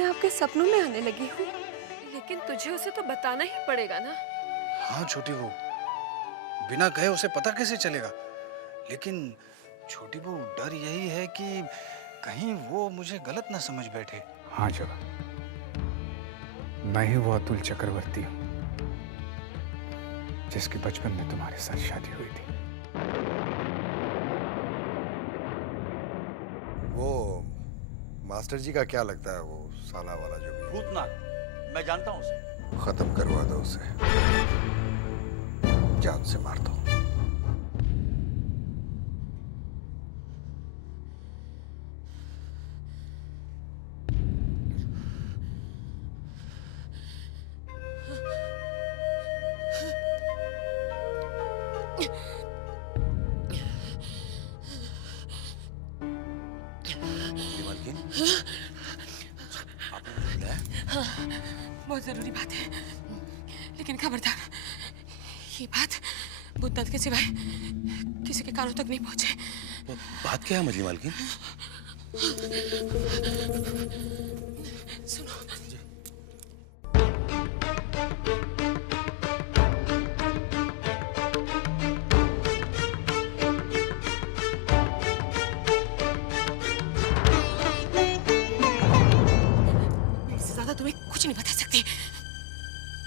मैं आपके सपनों में आने लगी हूँ। लेकिन तुझे उसे तो बताना ही पड़ेगा ना। हाँ छोटी बहू, बिना कहे उसे पता कैसे चलेगा? लेकिन छोटी बहू, डर यही है कि कहीं वो मुझे गलत ना समझ बैठे। हाँ जवा, मैं ही वो अतुल चक्रवर्ती हूँ जिसकी बचपन में तुम्हारे साथ शादी हुई थी। वो मास्टर जी का क्या लगता है, वो साला वाला जो भी है? भूतनाथ, मैं जानता हूँ उसे। खत्म करवा दो उसे, जान से मार दो। मालकिन, आपने मुझे बुलाया? बहुत जरूरी बात है, लेकिन खबरदार, ये बात भूतनाथ के सिवाय किसी के कानों तक नहीं पहुंचे। बात क्या है मजली मालकिन? सुनो। इससे ज्यादा तुम्हें कुछ नहीं बता सकती।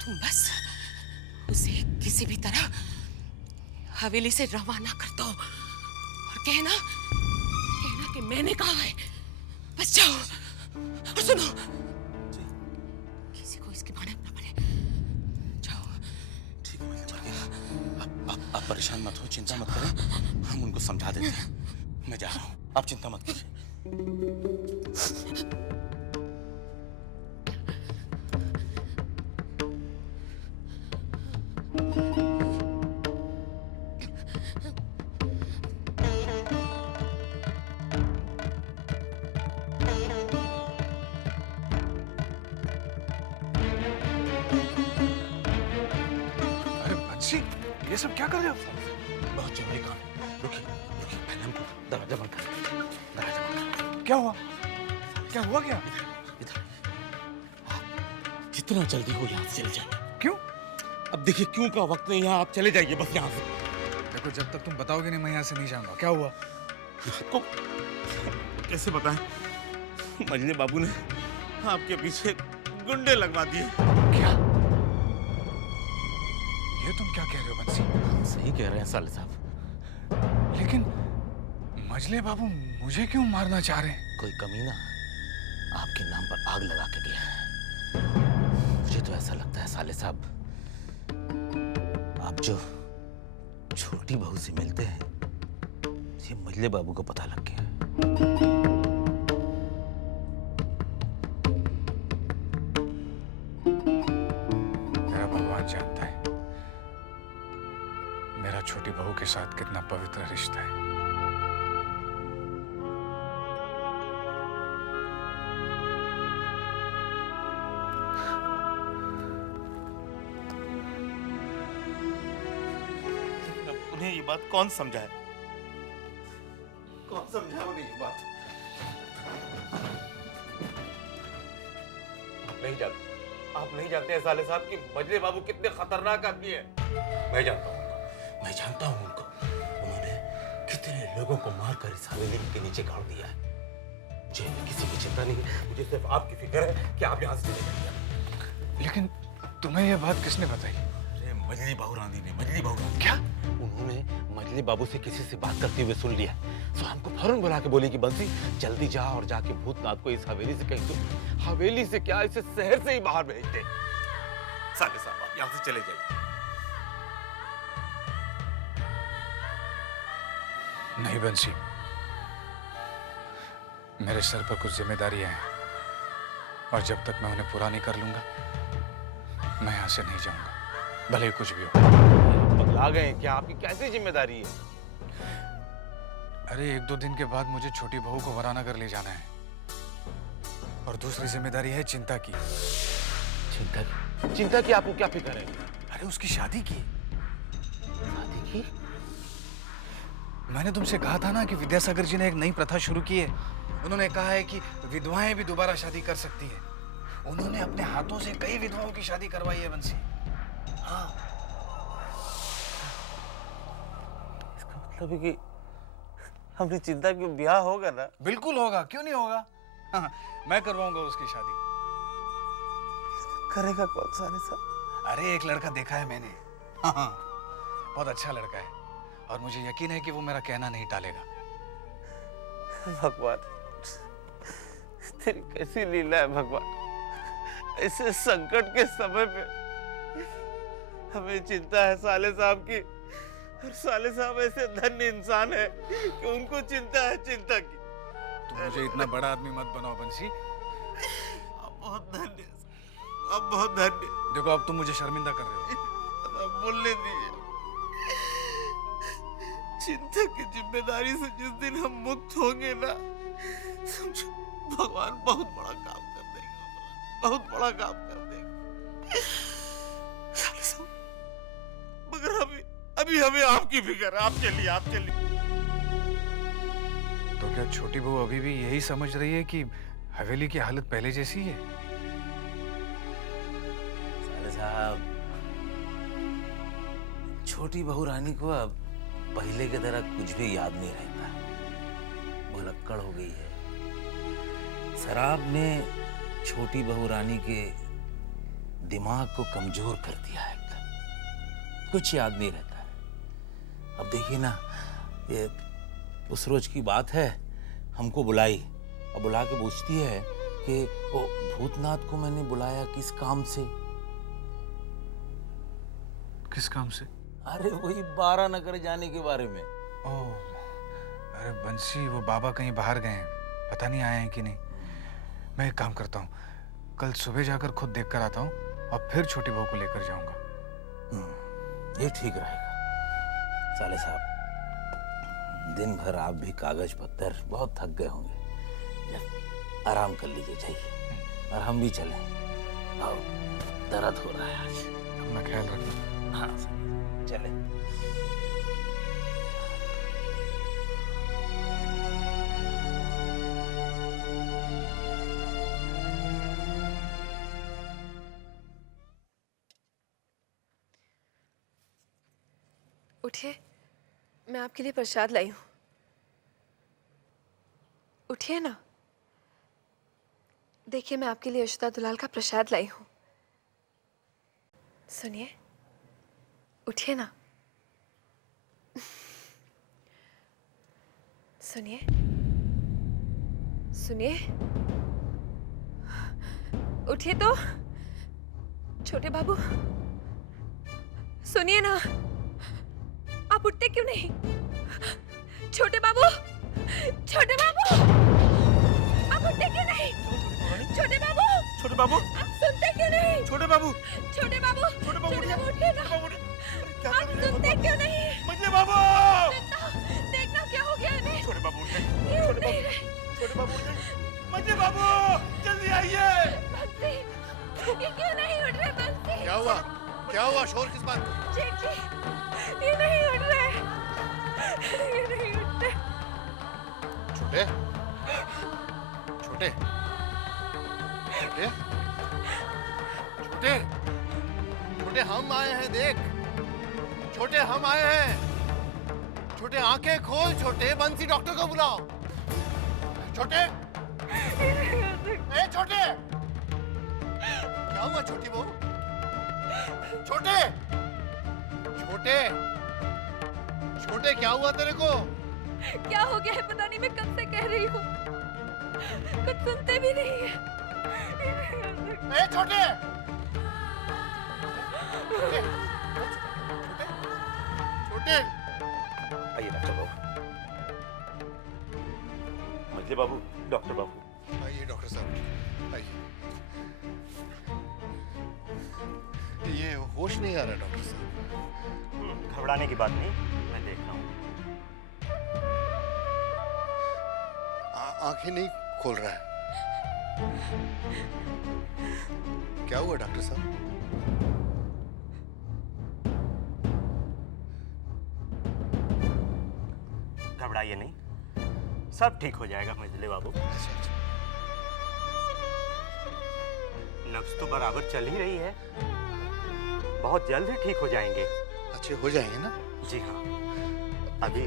तुम बस उसे किसी भी तरह हवेली से रवाना कर दो और कहना कि मैंने कहा है। बस जाओ और सुनो, किसी को इसके बारे में ना पड़े। जाओ। ठीक है मजली मालकिन, आप परेशान मत हो, चिंता मत करें, हम उनको समझा देते हैं। मैं जा रहा हूँ, आप चिंता मत कीजिए। अरे बंसी, ये सब क्या कर रहे हो? बहुत जरूरी काम है, रुकिए रुकिए, पहले हमको दरवाजा बंद कर, दरवाजा बंद कर। क्या हुआ? क्या हुआ क्या? इधर, आप जितना जल्दी हो यहाँ से चले जाइए। क्यों? अब देखिए, क्यों का वक्त नहीं है, आप चले जाइए बस यहाँ से। देखो, जब तक तुम बताओगे नहीं मैं यहाँ से नहीं जाऊंगा। क्या हुआ? आपको कैसे बताएं? मजले बाबू ने आपके पीछे गुंडे लगवा दिए। क्या? ये तुम क्या कह रहे हो बंसी? सही कह रहे हैं साले साहब। लेकिन मजले बाबू मुझे क्यों मारना चाह रहे हैं? कोई कमीना आपके नाम पर आग लगा के गया है। मुझे तो ऐसा लगता है साले साहब, आप जो छोटी बहू से मिलते हैं, ये मजले बाबू को पता लग गया है। मेरा भगवान जानता है मेरा छोटी बहू के साथ कितना पवित्र रिश्ता है। लेकिन अब उन्हें ये बात कौन समझाए? कौन समझाए उन्हें ये बात? आप नहीं जानते हैं साले साहब कि मजले बाबू कितने खतरनाक आदमी है। मैं जानता हूँ उनको, मैं जानता हूँ उनको। उन्होंने कितने लोगों को मारकर इस हवेली के नीचे गाड़ दिया है। मुझे किसी की चिंता नहीं है, मुझे सिर्फ आपकी फिक्र है कि आप यहाँ से चले जाइए। लेकिन तुम्हें यह बात किसने बताई? अरे मजली बाबू रानी ने, मजली बाबू रानी। क्या? उन्होंने मजली बाबू से किसी से बात करते हुए सुन लिया, तो हमको फौरन बुला के बोली कि बंसी जल्दी जा और जाके भूतनाथ को इस हवेली से कहीं तो, हवेली से क्या, इसे शहर से ही बाहर भेज दे। साले साहब, आप यहाँ से चले जाइए। नहीं बंसी, मेरे सर पर कुछ जिम्मेदारियां हैं और जब तक मैं उन्हें पूरा नहीं कर लूंगा मैं यहां से नहीं जाऊंगा, भले ही कुछ भी हो। पगला गए क्या? आपकी कैसी जिम्मेदारी है? अरे 1-2 दिन के बाद मुझे छोटी बहू को वरानगर ले जाना है और दूसरी जिम्मेदारी है चिंता की। चिंता की? चिंता की आपको क्या फिक्र है? अरे उसकी शादी की। शादी की? मैंने तुमसे कहा था ना कि विद्यासागर जी ने एक नई प्रथा शुरू की है। उन्होंने कहा है कि विधवाएं भी दोबारा शादी कर सकती है। उन्होंने अपने हाथों से कई विधवाओं की शादी करवाई है बंसी। हाँ, इसका मतलब है कि हमने चिंता की ब्याह होगा ना? बिल्कुल होगा, क्यों नहीं होगा। हाँ, मैं करवाऊंगा उसकी शादी। करेगा कौन साले साहब? अरे एक लड़का देखा है मैंने। हाँ, बहुत अच्छा लड़का है और मुझे यकीन है कि वो मेरा कहना नहीं टालेगा। भगवान, तेरी कैसी लीला है भगवान। ऐसे संकट के समय पे हमें चिंता है साले साहब की, और साले साहब ऐसे धन्य इंसान है कि उनको चिंता है चिंता की। तुम मुझे इतना बड़ा आदमी मत बनाओ बंसी। अब बहुत धन्य, अब बहुत धन्य। देखो अब तुम मुझे शर्मिंदा कर रहे हो। अब बोलने दीजिए। चिंता की जिम्मेदारी से जिस दिन हम मुक्त होंगे ना, समझो भगवान बहुत बड़ा काम कर देगा, बहुत बड़ा काम कर देगा। साले साहब, मगर अभी हमें आपकी फिक्र है। आप चलिए, आप चलिए। तो क्या छोटी बहू अभी भी यही समझ रही है कि हवेली की हालत पहले जैसी है? साले साहब, छोटी बहू रानी को अब पहले की तरह कुछ भी याद नहीं रहता। भुलक्कड़ हो गई है। शराब ने छोटी बहू रानी के दिमाग को कमजोर कर दिया है एकदम। कुछ याद नहीं रहता है। अब देखिए ना, ये उस रोज की बात है, हमको बुलाई और बुला के पूछती है कि वो भूतनाथ को मैंने बुलाया किस काम से? किस काम से? अरे वही 12 नगर जाने के बारे में। ओह, अरे बंसी वो बाबा कहीं बाहर गए हैं, पता नहीं आए हैं कि नहीं। मैं एक काम करता हूँ, कल सुबह जाकर खुद देख कर आता हूँ और फिर छोटी बहू को लेकर जाऊंगा। ये ठीक रहेगा। साले साहब, दिन भर आप भी कागज पत्तर बहुत थक गए होंगे। आराम कर लीजिए, जाइए। और हम भी चलें। आओ, दर्द हो रहा है आज। अपना ख्याल रखना। हाँ, चले। उठिए, मैं आपके लिए प्रसाद लाई हूं। उठिए ना। देखिए, मैं आपके लिए अशोता दुलाल का प्रसाद लाई हूं। सुनिए, उठिए ना। सुनिए, सुनिए, उठिए तो। छोटे बाबू, सुनिए ना। आप उठते क्यों नहीं? छोटे बाबू, छोटे बाबू, आप उठते क्यों नहीं? छोटे बाबू, छोटे बाबू, आप सुनते क्यों नहीं? छोटे बाबू, छोटे बाबू, छोटे बाबू, उठिए ना। आप सुनते क्यों नहीं? मजले बाबू, देखना क्या हो गया इन्हें। छोटे बाबू, ये उठ नहीं रहे। छोटे बाबू, मजले बाबू, जल्दी आइए। बंसी, ये क्यों नहीं उठ रहे? बंसी, क्या हुआ? क्या हुआ? शोर किस बात का? जी, ये नहीं उठ रहे, ये नहीं उठते। छोटे, छोटे, छोटे, छोटे, छोटे, हम आए हैं, देख। छोटे, हम आए हैं। छोटे, आंखें खोल। छोटे, बंसी डॉक्टर को बुलाओ। छोटे, ए छोटे, क्या हुआ छोटी बहू? छोटे, छोटे, छोटे, क्या हुआ तेरे को? क्या हो गया है पता नहीं, मैं कब से कह रही हूँ, कुछ सुनते भी नहीं है। ए छोटे, छोटे, छोटे, आइए डॉक्टर बाबू। मजले बाबू, डॉक्टर बाबू। आइए डॉक्टर साहब, आइए। ये होश नहीं आ रहा डॉक्टर साहब। घबराने की बात नहीं, मैं देख रहा हूँ। आंखें नहीं खोल रहा है। क्या हुआ डॉक्टर साहब? घबराइए नहीं, सब ठीक हो जाएगा मजले बाबू। नब्ज तो बराबर चल ही रही है, बहुत जल्द ही ठीक हो जाएंगे। अच्छे हो जाएंगे ना? जी हाँ, अभी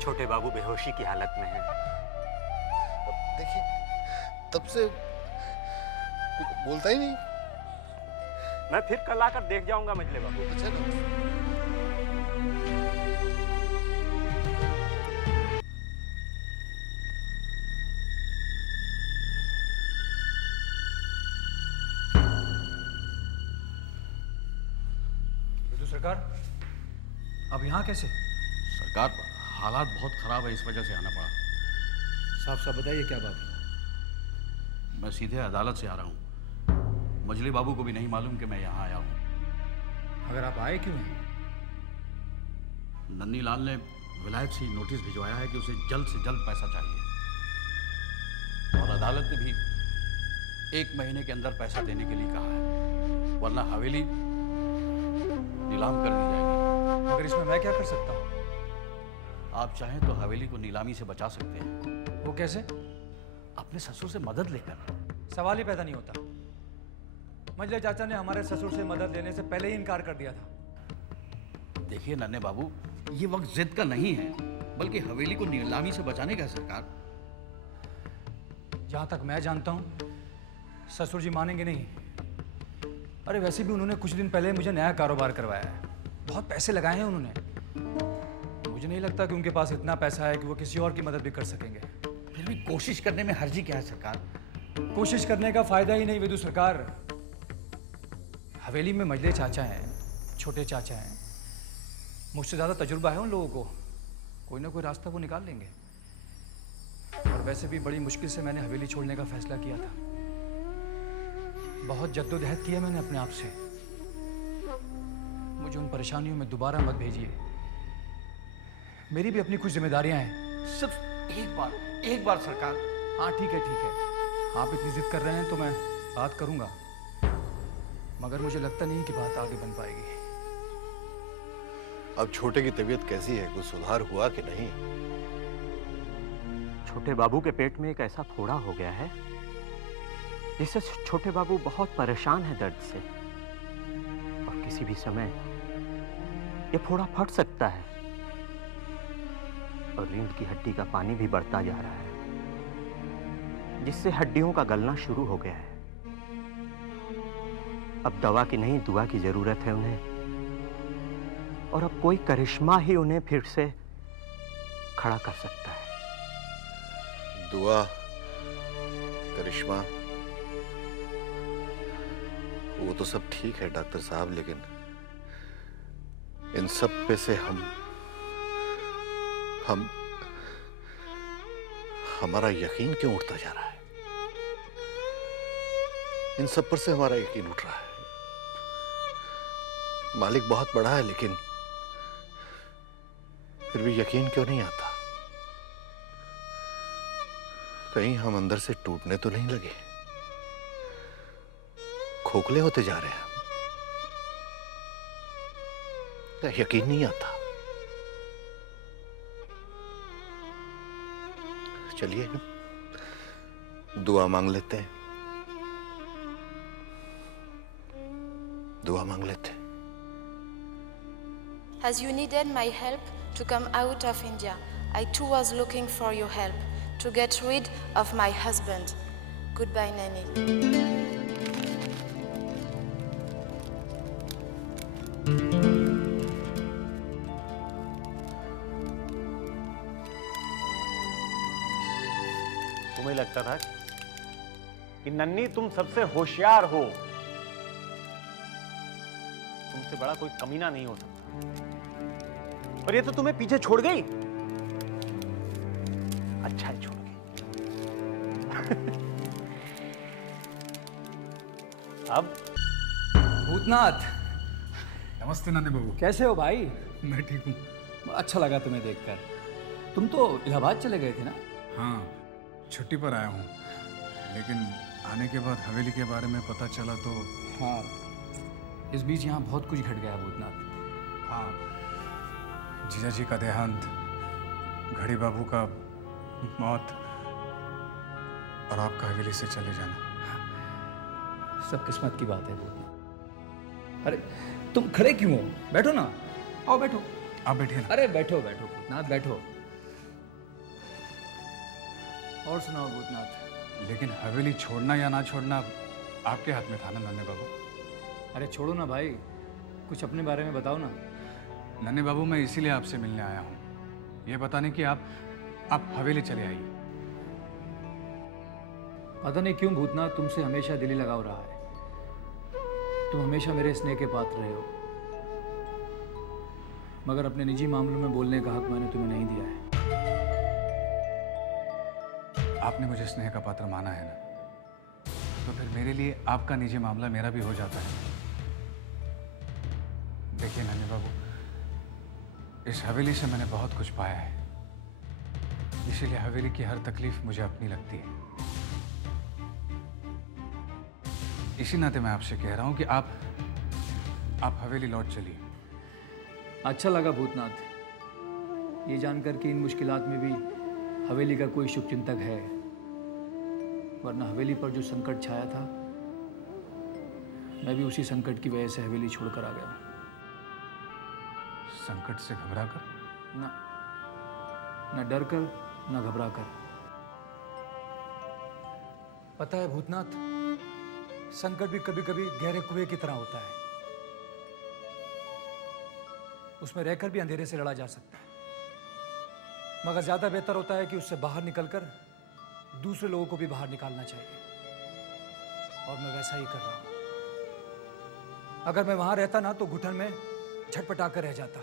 छोटे बाबू बेहोशी की हालत में हैं। देखिए, तब से कुछ बोलता ही नहीं। मैं फिर कल आकर देख जाऊंगा मजले बाबू। अच्छा ना? विदु सरकार, अब यहाँ कैसे? सरकार, हालात बहुत खराब है, इस वजह से आना पड़ा। साफ साफ बताइए क्या बात है। मैं सीधे अदालत से आ रहा हूँ। मजली बाबू को भी नहीं मालूम कि मैं यहाँ आया हूँ। अगर आप आए क्यों हैं? नन्नी लाल ने विलायत से नोटिस भिजवाया है कि उसे जल्द से जल्द पैसा चाहिए, और अदालत ने भी 1 महीने के अंदर पैसा देने के लिए कहा है, वरना हवेली नीलाम कर दी जाएगी। मगर इसमें मैं क्या कर सकता हूँ? आप चाहें तो हवेली को नीलामी से बचा सकते हैं, वो कैसे? अपने ससुर से मदद लेकर। सवाल ही पैदा नहीं होता। मजले चाचा ने हमारे ससुर से मदद लेने से पहले ही इनकार कर दिया था। देखिए नन्हे बाबू, ये वक्त जिद का नहीं है, बल्कि हवेली को नीलामी से बचाने का है सरकार। जहां तक मैं जानता हूं, ससुर जी मानेंगे नहीं। अरे वैसे भी उन्होंने कुछ दिन पहले मुझे नया कारोबार करवाया है, बहुत पैसे लगाए हैं उन्होंने। मुझे नहीं लगता कि उनके पास इतना पैसा है कि वो किसी और की मदद भी कर सकेंगे। फिर भी कोशिश करने में हर्जी क्या है सरकार? कोशिश करने का फायदा ही नहीं विदु सरकार। हवेली में मजले चाचा हैं, छोटे चाचा हैं, मुझसे ज़्यादा तजुर्बा है उन लोगों को। कोई ना कोई रास्ता वो निकाल लेंगे। और वैसे भी बड़ी मुश्किल से मैंने हवेली छोड़ने का फैसला किया था। बहुत जद्दोजहद किया मैंने अपने आप से। मुझे उन परेशानियों में दोबारा मत भेजिए। मेरी भी अपनी कुछ जिम्मेदारियां हैं। सिर्फ एक बार सरकार। हाँ ठीक है। आप इतनी जिद कर रहे हैं तो मैं बात करूंगा, मगर मुझे लगता नहीं कि बात आगे बन पाएगी। अब छोटे की तबीयत कैसी है? कुछ सुधार हुआ कि नहीं? छोटे बाबू के पेट में एक ऐसा फोड़ा हो गया है जिससे छोटे बाबू बहुत परेशान है दर्द से, और किसी भी समय ये फोड़ा फट सकता है, और रीढ़ की हड्डी का पानी भी बढ़ता जा रहा है, जिससे हड्डियों का गलना शुरू हो गया है। अब दवा की नहीं, दुआ की जरूरत है उन्हें, और अब कोई करिश्मा ही उन्हें फिर से खड़ा कर सकता है। दुआ, करिश्मा, वो तो सब ठीक है डॉक्टर साहब, लेकिन इन सब पे से हमारा यकीन क्यों उठता जा रहा है? इन सब पर से हमारा यकीन उठ रहा है। मालिक बहुत बड़ा है, लेकिन फिर भी यकीन क्यों नहीं आता? कहीं हम अंदर से टूटने तो नहीं लगे? खोखले होते जा रहे हैं हम। यकीन नहीं आता। चलिए दुआ मांग लेते हैं। दुआ मांग लेते हैं। As you needed my help to come out of India, I too was looking for your help to get rid of my husband. Goodbye, Nanny. तुम्हें लगता था कि नन्नी तुम सबसे होशियार हो, तुमसे बड़ा कोई कमीना नहीं हो सकता, और ये तो तुम्हें पीछे छोड़ गई। अच्छा है छोड़ गई। अब भूतनाथ, नमस्ते नन्हे बाबू। कैसे हो भाई? मैं ठीक हूँ। अच्छा लगा तुम्हें देखकर। तुम तो इलाहाबाद चले गए थे ना? हाँ, छुट्टी पर आया हूँ, लेकिन आने के बाद हवेली के बारे में पता चला तो। हाँ, इस बीच यहाँ बहुत कुछ घट गया भूतनाथ। हाँ, जीजा जी का देहांत, घड़ी बाबू का मौत, और आपका हवेली से चले जाना। सब किस्मत की बात है भूतनाथ। अरे तुम खड़े क्यों हो? बैठो ना, आओ बैठो। आप बैठिए ना। अरे बैठो बैठो भूतनाथ बैठो। और सुनाओ भूतनाथ। लेकिन हवेली छोड़ना या ना छोड़ना आपके हाथ में था ना नन्हे बाबू। अरे छोड़ो ना भाई, कुछ अपने बारे में बताओ ना। नन्हे बाबू, मैं इसीलिए आपसे मिलने आया हूँ, ये बताने कि आप हवेली चले आइए। पता नहीं क्यों भूतनाथ तुमसे हमेशा दिली लगाव रहा है। तुम हमेशा मेरे स्नेह के पात्र रहे हो, मगर अपने निजी मामलों में बोलने का हक मैंने तुम्हें नहीं दिया है। आपने मुझे स्नेह का पात्र माना है ना, तो फिर मेरे लिए आपका निजी मामला मेरा भी हो जाता है। देखिए नन्हे बाबू, इस हवेली से मैंने बहुत कुछ पाया है, इसीलिए हवेली की हर तकलीफ मुझे अपनी लगती है। इसी नाते मैं आपसे कह रहा हूं कि आप हवेली लौट चलिए। अच्छा लगा भूतनाथ ये जानकर कि इन मुश्किलात में भी हवेली का कोई शुभचिंतक है, वरना हवेली पर जो संकट छाया था, मैं भी उसी संकट की वजह से हवेली छोड़कर आ गया। संकट से घबरा कर? न डर कर न घबरा कर। पता है भूतनाथ, संकट भी कभी कभी गहरे कुएं की तरह होता है, उसमें रहकर भी अंधेरे से लड़ा जा सकता है, मगर ज्यादा बेहतर होता है कि उससे बाहर निकलकर दूसरे लोगों को भी बाहर निकालना चाहिए, और मैं वैसा ही कर रहा हूं। अगर मैं वहां रहता ना तो घुटन में झटपटा कर रह जाता।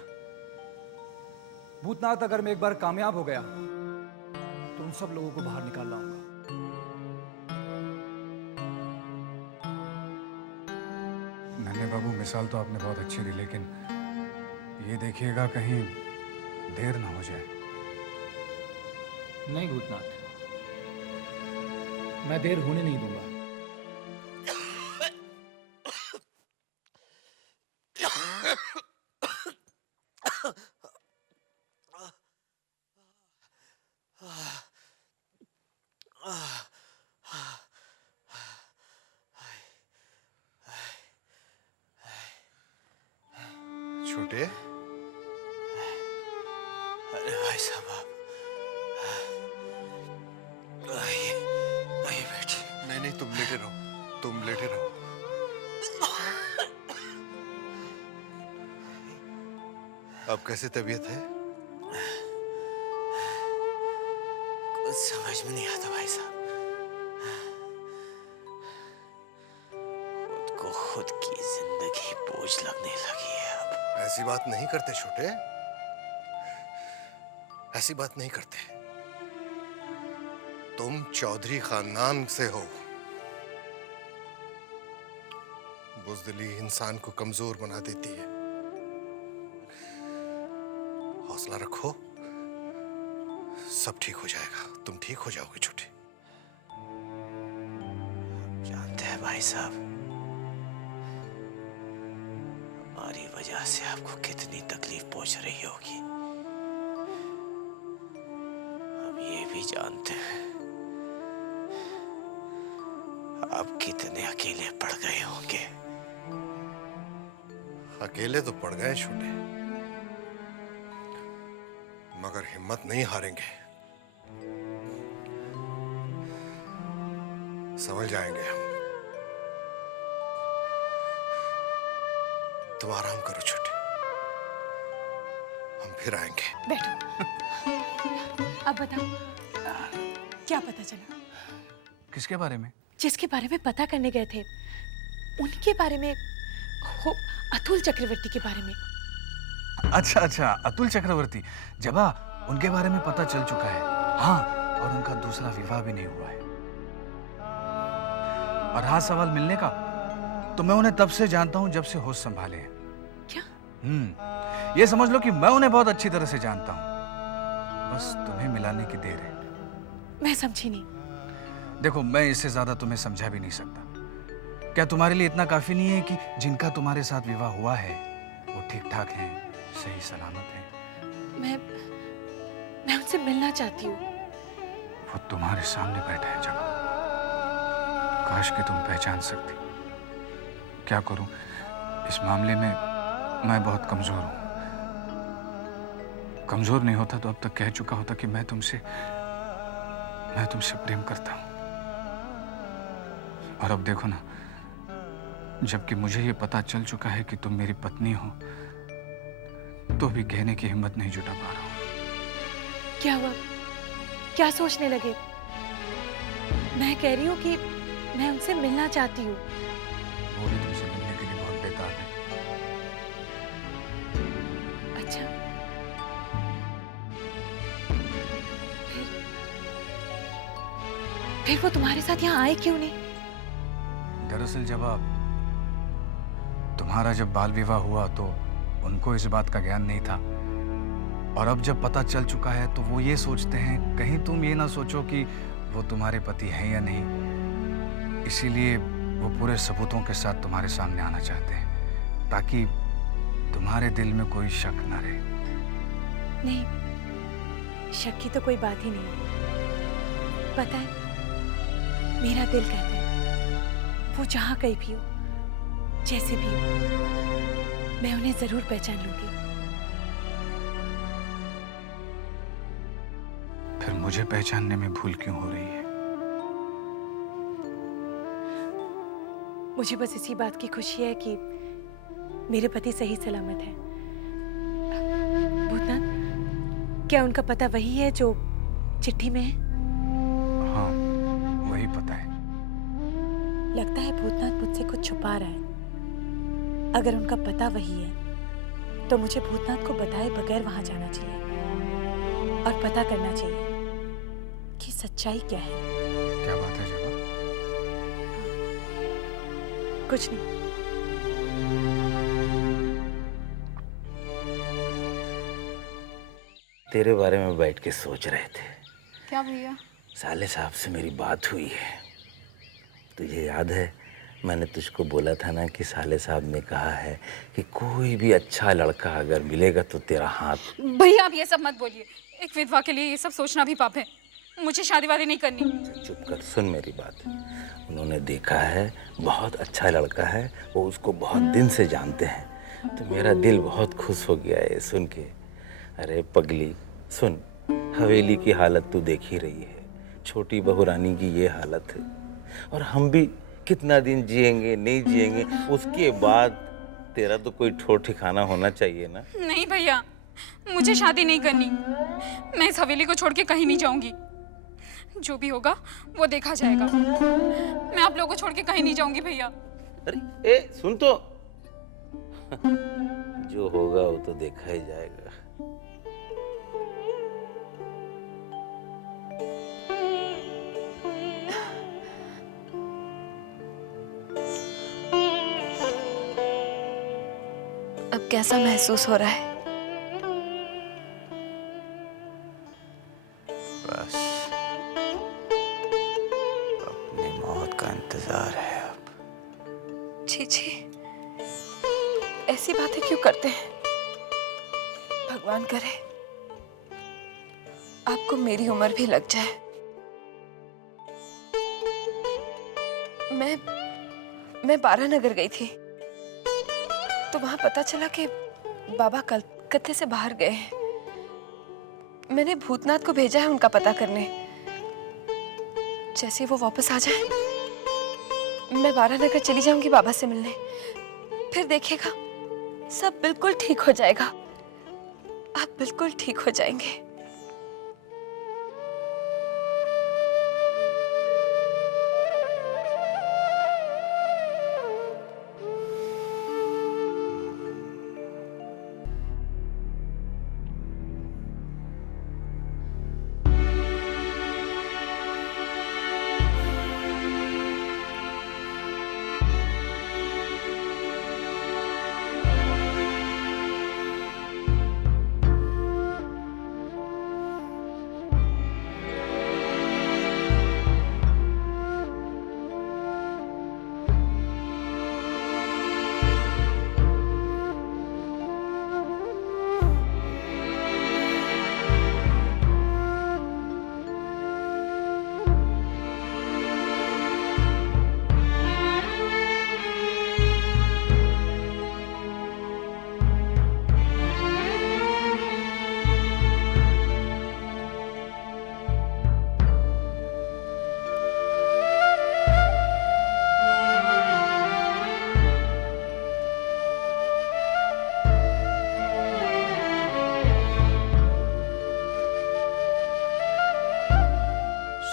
भूतनाथ, अगर मैं एक बार कामयाब हो गया तो उन सब लोगों को बाहर निकाल लाऊंगा। नन्हे बाबू, मिसाल तो आपने बहुत अच्छी दी, लेकिन ये देखिएगा कहीं देर ना हो जाए। नहीं भूतनाथ, मैं देर होने नहीं दूंगा। छोटे, अरे भाई साहब, आप आइए बैठिए। नहीं तुम लेटे रहो, तुम लेटे रहो। अब कैसी तबीयत है? कुछ समझ में नहीं आता भाई साहब, खुद को खुद की जिंदगी बोझ लगने लगी है अब। ऐसी बात नहीं करते छोटे, ऐसी बात नहीं करते। तुम चौधरी खानदान से हो। बुज़दिली इंसान को कमजोर बना देती है। हौसला रखो, सब ठीक हो जाएगा। तुम ठीक हो जाओगे छोटे। जानते हैं भाई साहब, हमारी वजह से आपको कितनी तकलीफ पहुंच रही होगी। हम ये भी जानते हैं आप कितने अकेले पड़ गए होंगे। अकेले तो पड़ गए छोटे, मगर हिम्मत नहीं हारेंगे। समझ जाएंगे हम। तुम आराम करो छोटे, हम फिर आएंगे। बैठो। अब बताओ, क्या पता चला? किसके बारे में? जिसके बारे में पता करने गए थे, उनके बारे में, हो अतुल चक्रवर्ती के बारे में। अच्छा अच्छा, अतुल चक्रवर्ती। जबा, उनके बारे में पता चल चुका है। हाँ, और उनका दूसरा विवाह भी नहीं हुआ है। और हाँ, सवाल मिलने का, तो मैं उन्हें तब से जानता हूं जब से होश संभाले हैं। क्या? ये समझ लो कि मैं उन्हें बहुत अच्छी तरह से जानता हूं, बस तुम्हें मिलाने की देर है। मैं समझी नहीं। देखो, मैं इससे ज्यादा तुम्हें समझा भी नहीं सकता। क्या तुम्हारे लिए इतना काफी नहीं है कि जिनका तुम्हारे साथ विवाह हुआ है वो ठीक ठाक हैं, सही सलामत हैं? मैं उनसे मिलना चाहती हूँ। वो तुम्हारे सामने बैठा है जब, काश कि तुम पहचान सकती। क्या करूं? इस मामले में मैं बहुत कमज़ोर हूं। कमज़ोर नहीं होता तो अब तक कह चुका होता कि मैं तुमसे प्रेम करता हूं। और अब देखो ना, जबकि मुझे ये पता चल चुका है कि तुम मेरी पत्नी हो, तो भी कहने की हिम्मत नहीं जुटा पा रहा हूं। क्या हुआ? क्या सोचने लगे? मैं कह रही हूँ कि मैं उनसे मिलना चाहती हूँ। वो भी तुमसे मिलने के लिए बहुत बेताब है। अच्छा, फिर वो तुम्हारे साथ यहाँ आए क्यों नहीं? दरअसल तुम्हारा जब बाल विवाह हुआ तो उनको इस बात का ज्ञान नहीं था, और अब जब पता चल चुका है तो वो ये सोचते हैं कहीं तुम ये ना सोचो कि वो तुम्हारे पति हैं या नहीं। इसीलिए वो पूरे सबूतों के साथ तुम्हारे सामने आना चाहते हैं, ताकि तुम्हारे दिल में कोई शक ना रहे। नहीं, शक की तो कोई बात ही नहीं। पता है, मेरा दिल कहता है वो जहां कहीं भी हो, जैसे भी हो, मैं उन्हें जरूर पहचान लूंगी। फिर मुझे पहचानने में भूल क्यों हो रही है? मुझे बस इसी बात की खुशी है कि मेरे पति सही सलामत है। भूतनाथ, क्या उनका पता वही है जो चिट्ठी में है? हाँ, वही पता है। लगता है भूतनाथ मुझसे कुछ छुपा रहा है। अगर उनका पता वही है, तो मुझे भूतनाथ को बताए बगैर वहां जाना चाहिए और पता करना चाहिए कि सच्चाई क्या है। क्या बात है जबा? कुछ नहीं। तेरे बारे में बैठ के सोच रहे थे। क्या भैया? साले साहब से मेरी बात हुई है। तुझे याद है, मैंने तुझको बोला था ना कि साले साहब ने कहा है कि कोई भी अच्छा लड़का अगर मिलेगा तो तेरा हाथ। भैया आप ये सब मत बोलिए। एक विधवा के लिए ये सब सोचना भी पाप है। मुझे शादी वादी नहीं करनी। चुप कर, सुन मेरी बात। उन्होंने देखा है, बहुत अच्छा लड़का है, वो उसको बहुत दिन से जानते हैं, तो मेरा दिल बहुत खुश हो गया है सुन के। अरे पगली सुन, हवेली की हालत तू देख ही रही है, छोटी बहू रानी की ये हालत है, और हम भी कितना दिन जिएंगे नहीं जिएंगे, उसके बाद तेरा तो कोई ठोर ठिकाना होना चाहिए ना। नहीं भैया, मुझे शादी नहीं करनी। मैं इस हवेली को छोड़ के कहीं नहीं जाऊंगी। जो भी होगा वो देखा जाएगा। मैं आप लोगों को छोड़ के कहीं नहीं जाऊंगी भैया। अरे ए सुन तो जो होगा वो तो देखा ही जाएगा। अब कैसा महसूस हो रहा है? बस अपनी मौत का इंतजार है अब। छी छी, ऐसी बातें क्यों करते हैं? भगवान करे आपको मेरी उम्र भी लग जाए। मैं बारानगर गई थी, तो वहां पता चला कि बाबा कलकत्ते से बाहर गए हैं। मैंने भूतनाथ को भेजा है उनका पता करने। जैसे वो वापस आ जाए, मैं बारानगर चली जाऊंगी बाबा से मिलने। फिर देखिएगा सब बिल्कुल ठीक हो जाएगा। आप बिल्कुल ठीक हो जाएंगे।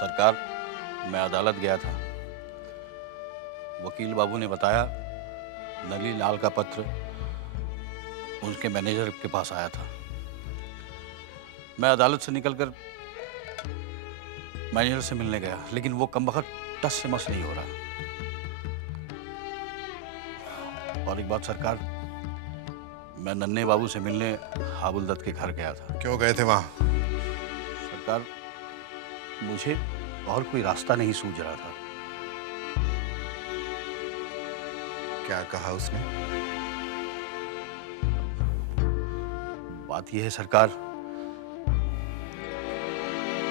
सरकार, मैं अदालत गया था। वकील बाबू ने बताया नली लाल का पत्र उनके मैनेजर के पास आया था। मैं अदालत से निकलकर मैनेजर से मिलने गया, लेकिन वो कमबख्त टस से मस नहीं हो रहा। और एक बात सरकार, मैं नन्हे बाबू से मिलने हाबुल दत्त के घर गया था। क्यों गए थे वहां? सरकार, मुझे और कोई रास्ता नहीं सूझ रहा था। क्या कहा उसने? बात यह है सरकार,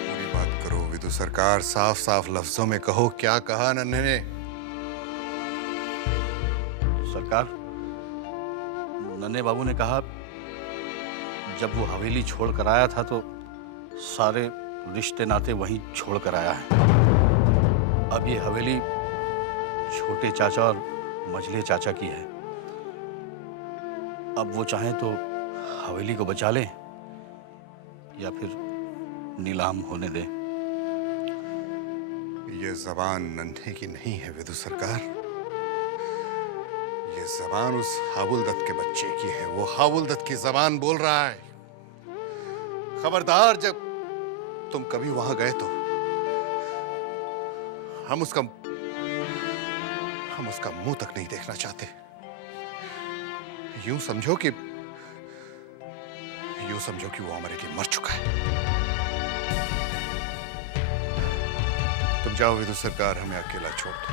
पूरी बात करो विदु सरकार, साफ साफ लफ्जों में कहो, क्या कहा नन्हे ने? सरकार, नन्हे बाबू ने कहा जब वो हवेली छोड़ कर आया था तो सारे रिश्ते नाते वहीं छोड़ कर आया है। अब ये हवेली छोटे चाचा और मझले चाचा की है। अब वो चाहें तो हवेली को बचा लें या फिर नीलाम होने दें। ये जबान नन्हे की नहीं है विदु सरकार, ये जबान उस हाबुल दत्त के बच्चे की है। वो हाबुल दत्त की जबान बोल रहा है। खबरदार, जब तुम कभी वहां गए तो हम उसका मुंह तक नहीं देखना चाहते। यूं समझो कि वो हमारे लिए मर चुका है। तुम जाओ विदु सरकार, हमें अकेला छोड़ दो।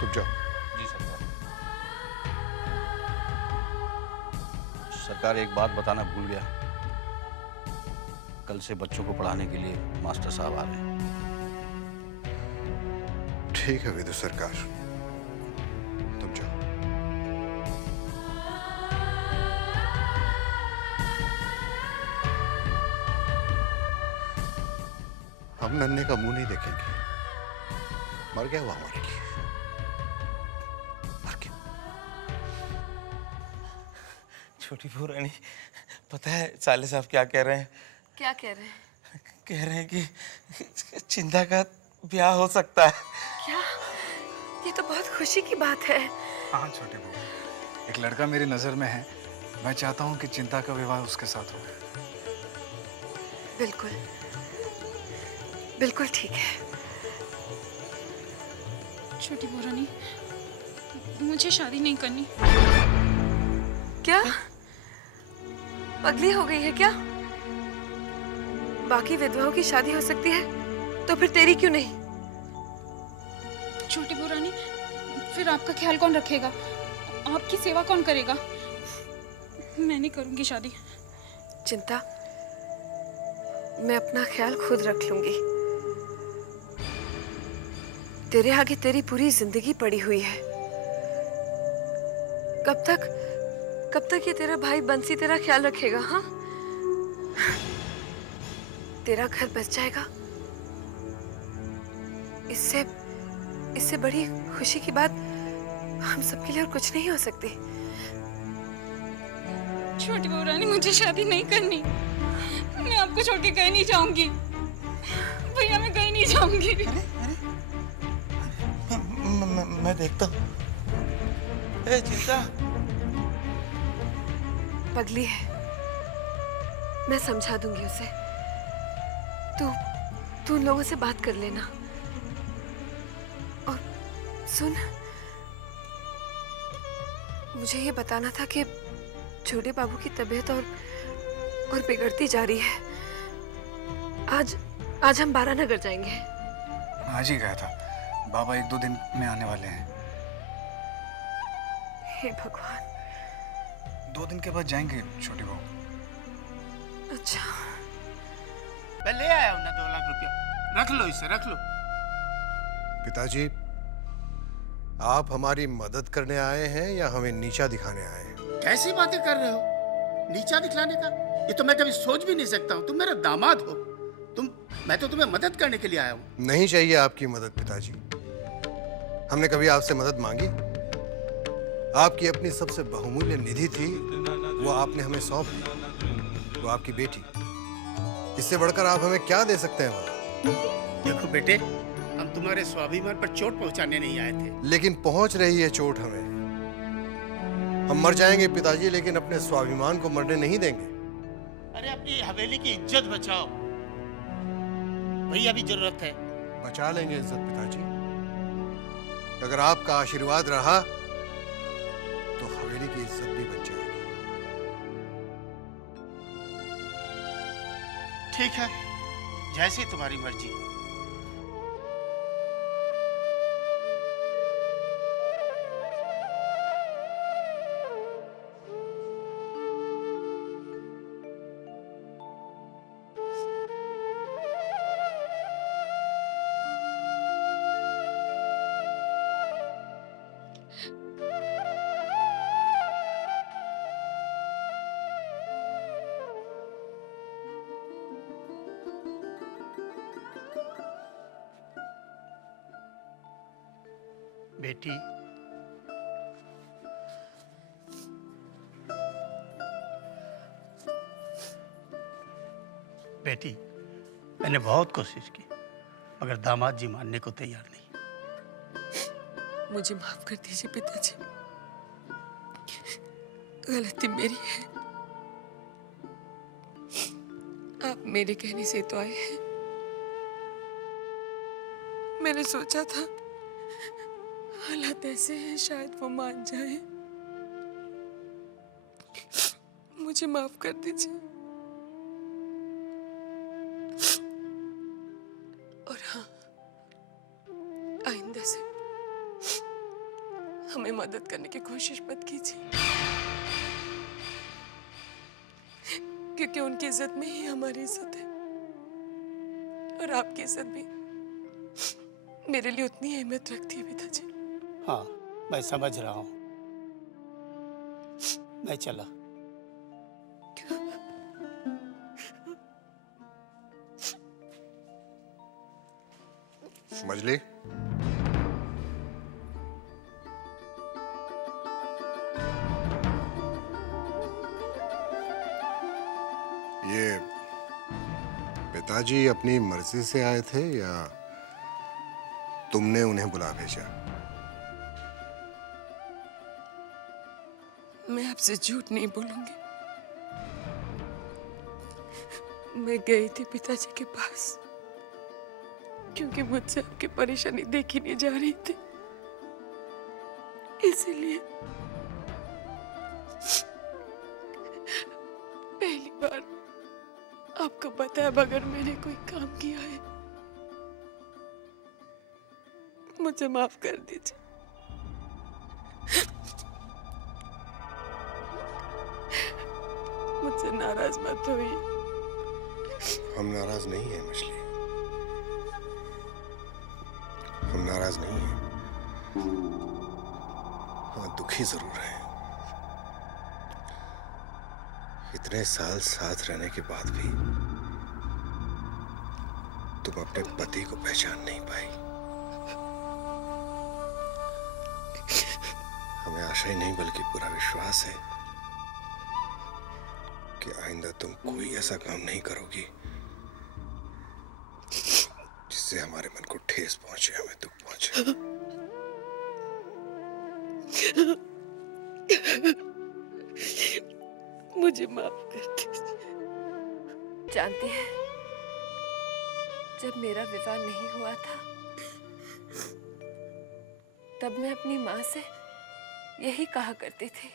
तुम जाओ। जी सरकार। सरकार, एक बात बताना भूल गया। कल से बच्चों को पढ़ाने के लिए मास्टर साहब आ रहे हैं। ठीक है विदु सरकार, तुम जाओ। हम नन्हे का मुंह नहीं देखेंगे। मर गया वो हमारे लिए, मर गया। छोटी बहू रानी, पता है साले साहब क्या कह रहे हैं? क्या कह रहे हैं? कह रहे हैं कि चिंता का ब्याह हो सकता है। क्या? ये तो बहुत खुशी की बात है। हाँ छोटी बहू, एक लड़का मेरी नजर में है। मैं चाहता हूँ कि चिंता का विवाह उसके साथ हो। बिल्कुल बिल्कुल ठीक है। छोटी बहू रानी, मुझे शादी नहीं करनी। क्या पगली हो गई है क्या? बाकी विधवाओं की शादी हो सकती है तो फिर तेरी क्यों नहीं? छोटी बहू रानी, फिर आपका ख्याल कौन रखेगा? आपकी सेवा कौन करेगा? मैं नहीं करूंगी शादी। चिंता, मैं अपना ख्याल खुद रख लूंगी। तेरे आगे तेरी पूरी जिंदगी पड़ी हुई है। कब तक ये तेरा भाई बंसी तेरा ख्याल रखेगा? हाँ, तेरा घर बच जाएगा। इससे बड़ी खुशी की बात हम सबके लिए और कुछ नहीं हो सकती। छोटी बहू रानी, मुझे शादी नहीं करनी। मैं आपको छोड़ के कहीं नहीं जाऊंगी भैया, मैं कहीं नहीं जाऊंगी। मैं देखता हूँ। ए चिंता, पगली है, मैं समझा दूंगी उसे। तू उन लोगों से बात कर लेना। और सुन, मुझे ये बताना था कि छोटे बाबू की तबीयत और बिगड़ती जा रही है। आज हम बारानगर जाएंगे। आज ही गया था, बाबा 1-2 दिन में आने वाले हैं। हे भगवान, 2 दिन के बाद जाएंगे छोटी बहू। अच्छा, मैं ले आया हूं ना 2 लाख रुपया। रख लो इसे, रख लो। पिताजी, आप हमारी मदद करने आए हैं या हमें नीचा दिखाने आए हैं? कैसी बातें कर रहे हो? नीचा दिखलाने का ये तो मैं कभी सोच भी नहीं सकता हूँ। तुम मेरा दामाद हो। मैं तो तुम्हें मदद करने के लिए आया हूँ। नहीं चाहिए आपकी मदद पिताजी। हमने कभी आपसे मदद मांगी? आपकी अपनी सबसे बहुमूल्य निधि थी, वो आपने हमें सौंप दी। वो आपकी बेटी। इससे बढ़कर आप हमें क्या दे सकते हैं भला? देखो बेटे, हम तुम्हारे स्वाभिमान पर चोट पहुंचाने नहीं आए थे। लेकिन पहुंच रही है चोट हमें। हम मर जाएंगे पिताजी, लेकिन अपने स्वाभिमान को मरने नहीं देंगे। अरे अपनी हवेली की इज्जत बचाओ, वही अभी जरूरत है। बचा लेंगे इज्जत पिताजी। अगर आपका आशीर्वाद रहा तो हवेली की इज्जत भी बच जाएगी। ठीक है, जैसी तुम्हारी मर्जी। बेटी, बेटी, मैंने बहुत कोशिश की, मगर दामाद जी मानने को तैयार नहीं। मुझे माफ कर दीजिए पिताजी, गलती मेरी है। आप मेरे कहने से तो आए हैं। मैंने सोचा था हालात ऐसे हैं, शायद वो मान जाए। मुझे माफ कर दीजिए। और हाँ, आइंदा से हमें मदद करने की कोशिश मत कीजिए, क्योंकि उनकी इज्जत में ही हमारी इज्जत है। और आपकी इज्जत भी मेरे लिए उतनी अहमियत रखती है पिताजी। हाँ, मैं समझ रहा हूँ। मैं चला। मजली, ये पिताजी अपनी मर्जी से आए थे या तुमने उन्हें बुला भेजा? मैं आपसे झूठ नहीं बोलूंगी। मैं गई थी पिताजी के पास, क्योंकि मुझसे आपकी परेशानी देखी नहीं जा रही थी, इसीलिए पहली बार आपको बताया बगैर मैंने कोई काम किया है। मुझे माफ कर दीजिए। मुझसे नाराज मत होइए। हम नाराज नहीं हैं मछली, हम नाराज नहीं हैं। हाँ, दुखी जरूर हैं। इतने साल साथ रहने के बाद भी तुम अपने पति को पहचान नहीं पाई। हमें आशा ही नहीं बल्कि पूरा विश्वास है कि आइंदा तुम कोई ऐसा काम नहीं करोगी जिससे हमारे मन को ठेस पहुंचे, हमें दुख पहुंचे। मुझे माफ कर दीजिए। जानती है, जब मेरा विवाह नहीं हुआ था तब मैं अपनी माँ से यही कहा करती थी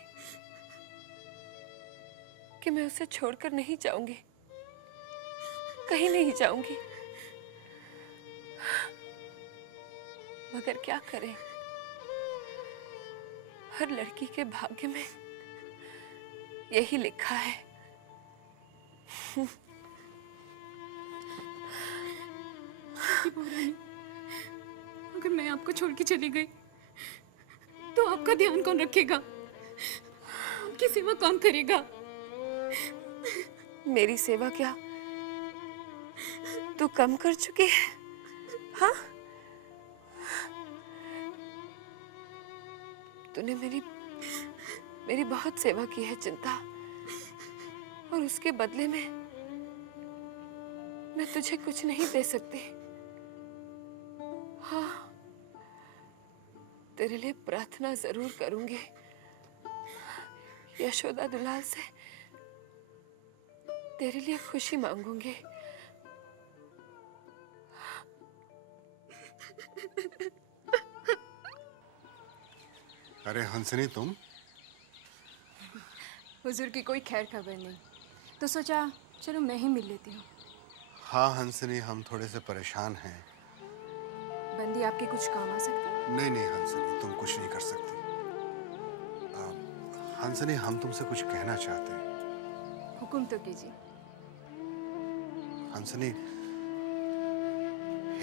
कि मैं उसे छोड़कर नहीं जाऊंगी, कहीं नहीं जाऊंगी। मगर क्या करें, हर लड़की के भाग्य में यही लिखा है। अगर मैं आपको छोड़ के चली गई तो आपका ध्यान कौन रखेगा? आपकी सेवा कौन करेगा? मेरी सेवा क्या तू कम कर चुकी है? हाँ, तूने मेरी बहुत सेवा की है चिंता, और उसके बदले में मैं तुझे कुछ नहीं दे सकती। तेरे लिए प्रार्थना जरूर करूंगी, यशोदा दुलाल से तेरे लिए खुशी मांगूंगी। अरे हंसनी, तुम? हुजूर की कोई खैर खबर नहीं, तो सोचा चलो मैं ही मिल लेती हूँ। हाँ हंसनी, हम थोड़े से परेशान हैं। बंदी आपके कुछ काम आ सकते हैं? नहीं नहीं हंसनी, तुम कुछ नहीं कर सकती। हंसनी, हम तुमसे कुछ कहना चाहते हैं। हुक्म तो कीजिए। हंसनी,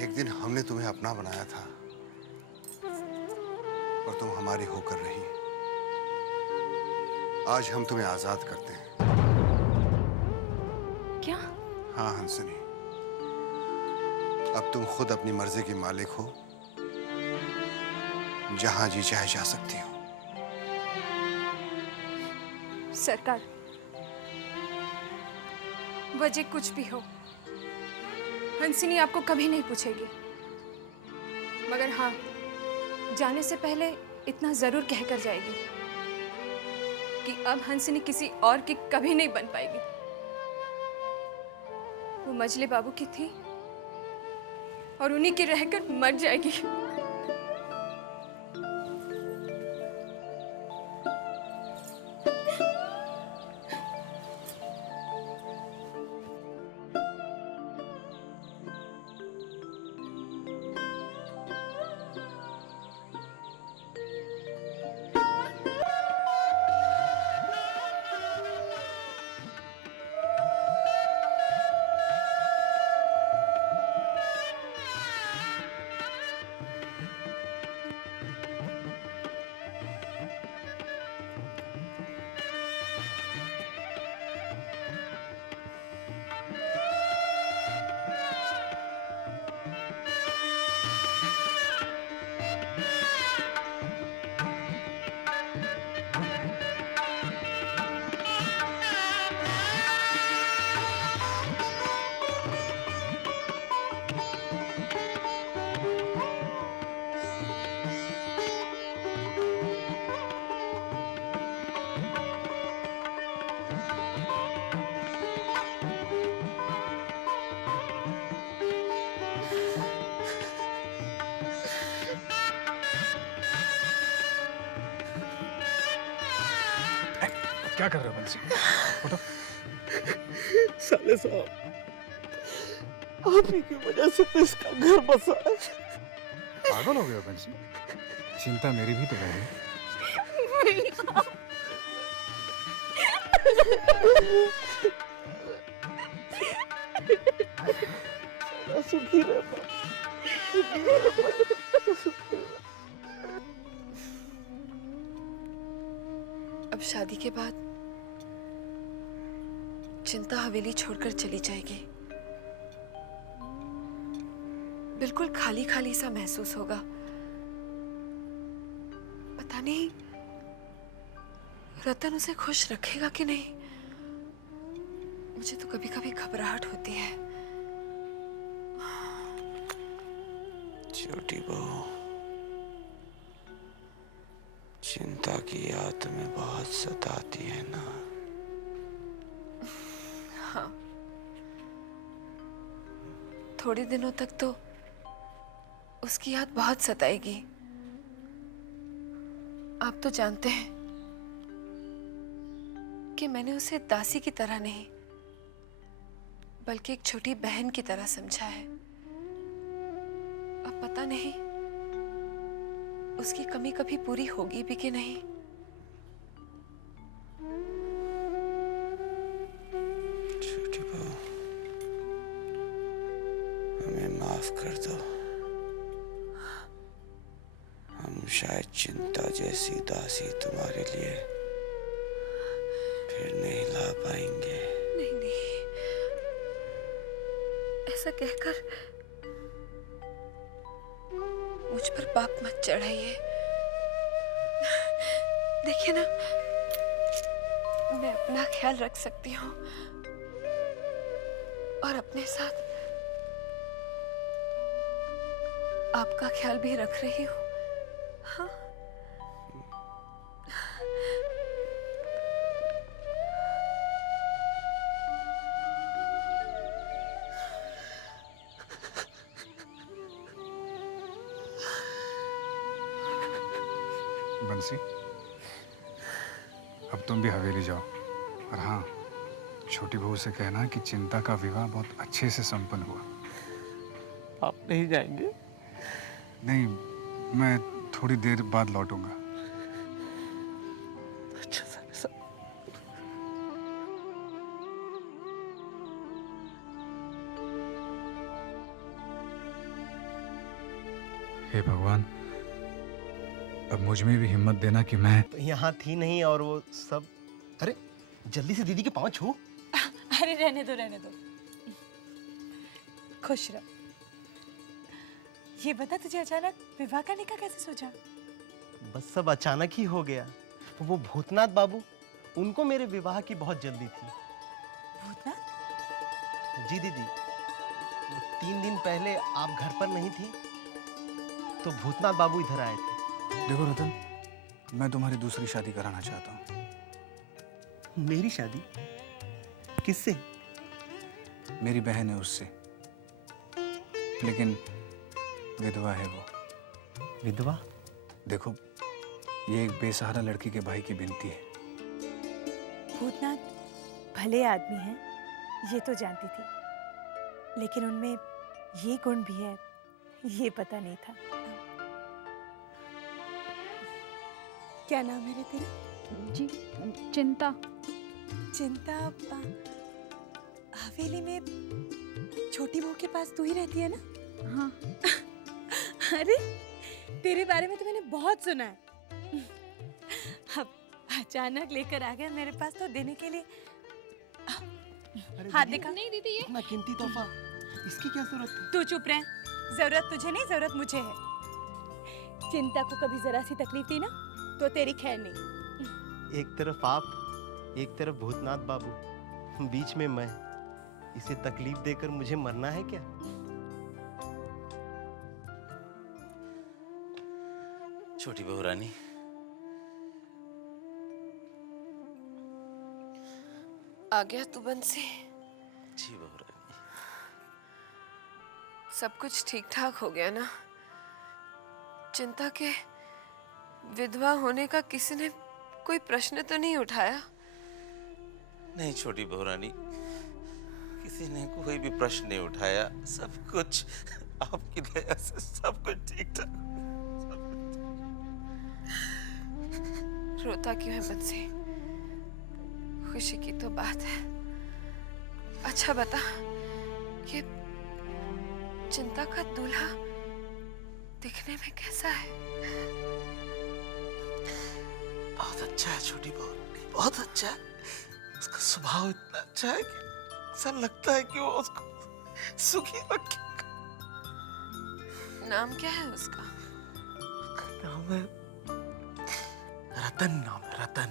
एक दिन हमने तुम्हें अपना बनाया था और तुम हमारी होकर रही। आज हम तुम्हें आजाद करते हैं। क्या? हाँ हंसनी, अब तुम खुद अपनी मर्जी की मालिक हो, जहां जी चाहे जा सकती हो। सरकार, वजह कुछ भी हो, हंसिनी आपको कभी नहीं पूछेगी। मगर हाँ, जाने से पहले इतना जरूर कहकर जाएगी कि अब हंसिनी किसी और की कभी नहीं बन पाएगी। वो मजले बाबू की थी और उन्हीं की रहकर मर जाएगी। क्या कर रहे हो बंसी? उठो। साले साहब, आप ही की वजह से तो इसका घर बसा है। पागल हो गए हो बंसी? चिंता मेरी भी तो रही। सुखी रहना। अब शादी के बाद चिंता हवेली छोड़कर चली जाएगी। बिल्कुल खाली खाली सा महसूस होगा। पता नहीं रतन उसे खुश रखेगा कि नहीं। मुझे तो कभी कभी घबराहट होती है। छोटी बहू, चिंता की याद तुम्हें बहुत सताती है ना? हाँ, थोड़े दिनों तक तो उसकी याद बहुत सताएगी। आप तो जानते हैं कि मैंने उसे दासी की तरह नहीं बल्कि एक छोटी बहन की तरह समझा है। अब पता नहीं उसकी कमी कभी पूरी होगी भी कि नहीं। छोटी बहू, हमें माफ कर दो। हम शायद चिंता जैसी दासी तुम्हारे लिए फिर नहीं ला पाएंगे। नहीं नहीं, ऐसा कहकर मुझ पर पाप मत चढ़ाइए। देखिए ना, मैं अपना ख्याल रख सकती हूँ और अपने साथ आपका ख्याल भी रख रही हूँ। हाँ। बंसी, अब तुम भी हवेली जाओ। और हाँ, छोटी बहू से कहना कि चिंता का विवाह बहुत अच्छे से संपन्न हुआ। आप नहीं जाएंगे? नहीं, मैं थोड़ी देर बाद लौटूंगा। अच्छा सर। हे भगवान, अब मुझ में भी हिम्मत देना कि मैं यहाँ थी नहीं और वो सब। अरे जल्दी से दीदी के पाँव छू। अरे रहने दो रहने दो, खुश रहो। ये बता, तुझे अचानक विवाह करने का कैसे सोचा? बस सब अचानक ही हो गया। वो भूतनाथ बाबू, उनको मेरे विवाह की बहुत जल्दी थी। भूतनाथ? जी दीदी, 3 दिन पहले आप घर पर नहीं थी तो भूतनाथ बाबू इधर आए थे। देखो रतन, मैं तुम्हारी दूसरी शादी कराना चाहता हूँ। मेरी शादी? किससे? मेरी बहन है उससे, लेकिन विधवा है वो। विधवा? देखो, ये एक बेसहारा लड़की के भाई की विनती है। भूतनाथ भले आदमी हैं, ये तो जानती थी, लेकिन उनमें ये गुण भी है, ये पता नहीं था। क्या नाम है रे तेरा? जी, चिंता। चिंता। हवेली में छोटी बहू के पास तू ही रहती है ना? हाँ। अरे तेरे बारे में तो मैंने बहुत सुना है। अब अचानक लेकर आ गया मेरे पास तो देने के लिए। हाथ दिखा। नहीं दीदी, ये इतना कीमती तोहफा, इसकी क्या जरूरत थी? तू चुप रह। जरूरत तुझे नहीं, जरूरत मुझे है। चिंता को कभी जरा सी तकलीफ दी ना तो तेरी खैर नहीं। एक तरफ आप, एक तरफ भूतनाथ बाबू, बीच में मैं। इसे तकलीफ देकर मुझे मरना है क्या? छोटी बहू रानी, आ गया तू बंसी? जी बहू रानी। सब कुछ ठीक ठाक हो गया ना? चिंता के विधवा होने का किसी ने कोई प्रश्न तो नहीं उठाया? नहीं छोटी बहू रानी, किसी ने कोई भी प्रश्न नहीं उठाया। सब कुछ आपकी दया से सब कुछ ठीक ठाक। रोता क्यों है बंसी? खुशी की तो बात है। अच्छा बता, ये चिंता का दूल्हा दिखने में कैसा है? बहुत अच्छा है छोटी बहू, बहुत अच्छा है। उसका स्वभाव इतना अच्छा है कि ऐसा लगता है कि वो उसको सुखी रखेगा। नाम क्या है उसका? नाम है रतन। नाम है रतन।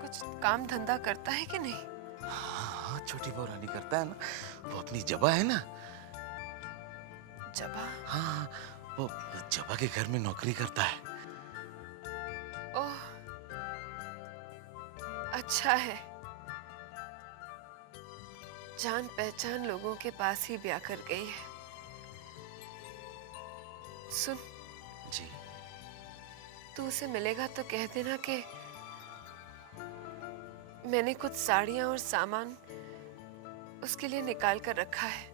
कुछ काम धंधा करता है कि नहीं? हाँ, छोटी बहू रानी करता है ना। वो अपनी जबा है ना। जबा? हाँ, वो जबा के घर में नौकरी करता है। ओह, अच्छा है। जान पहचान लोगों के पास ही ब्याह कर गई है। सुन जी, तू उसे मिलेगा तो कह देना कि मैंने कुछ साड़ियां और सामान उसके लिए निकाल कर रखा है।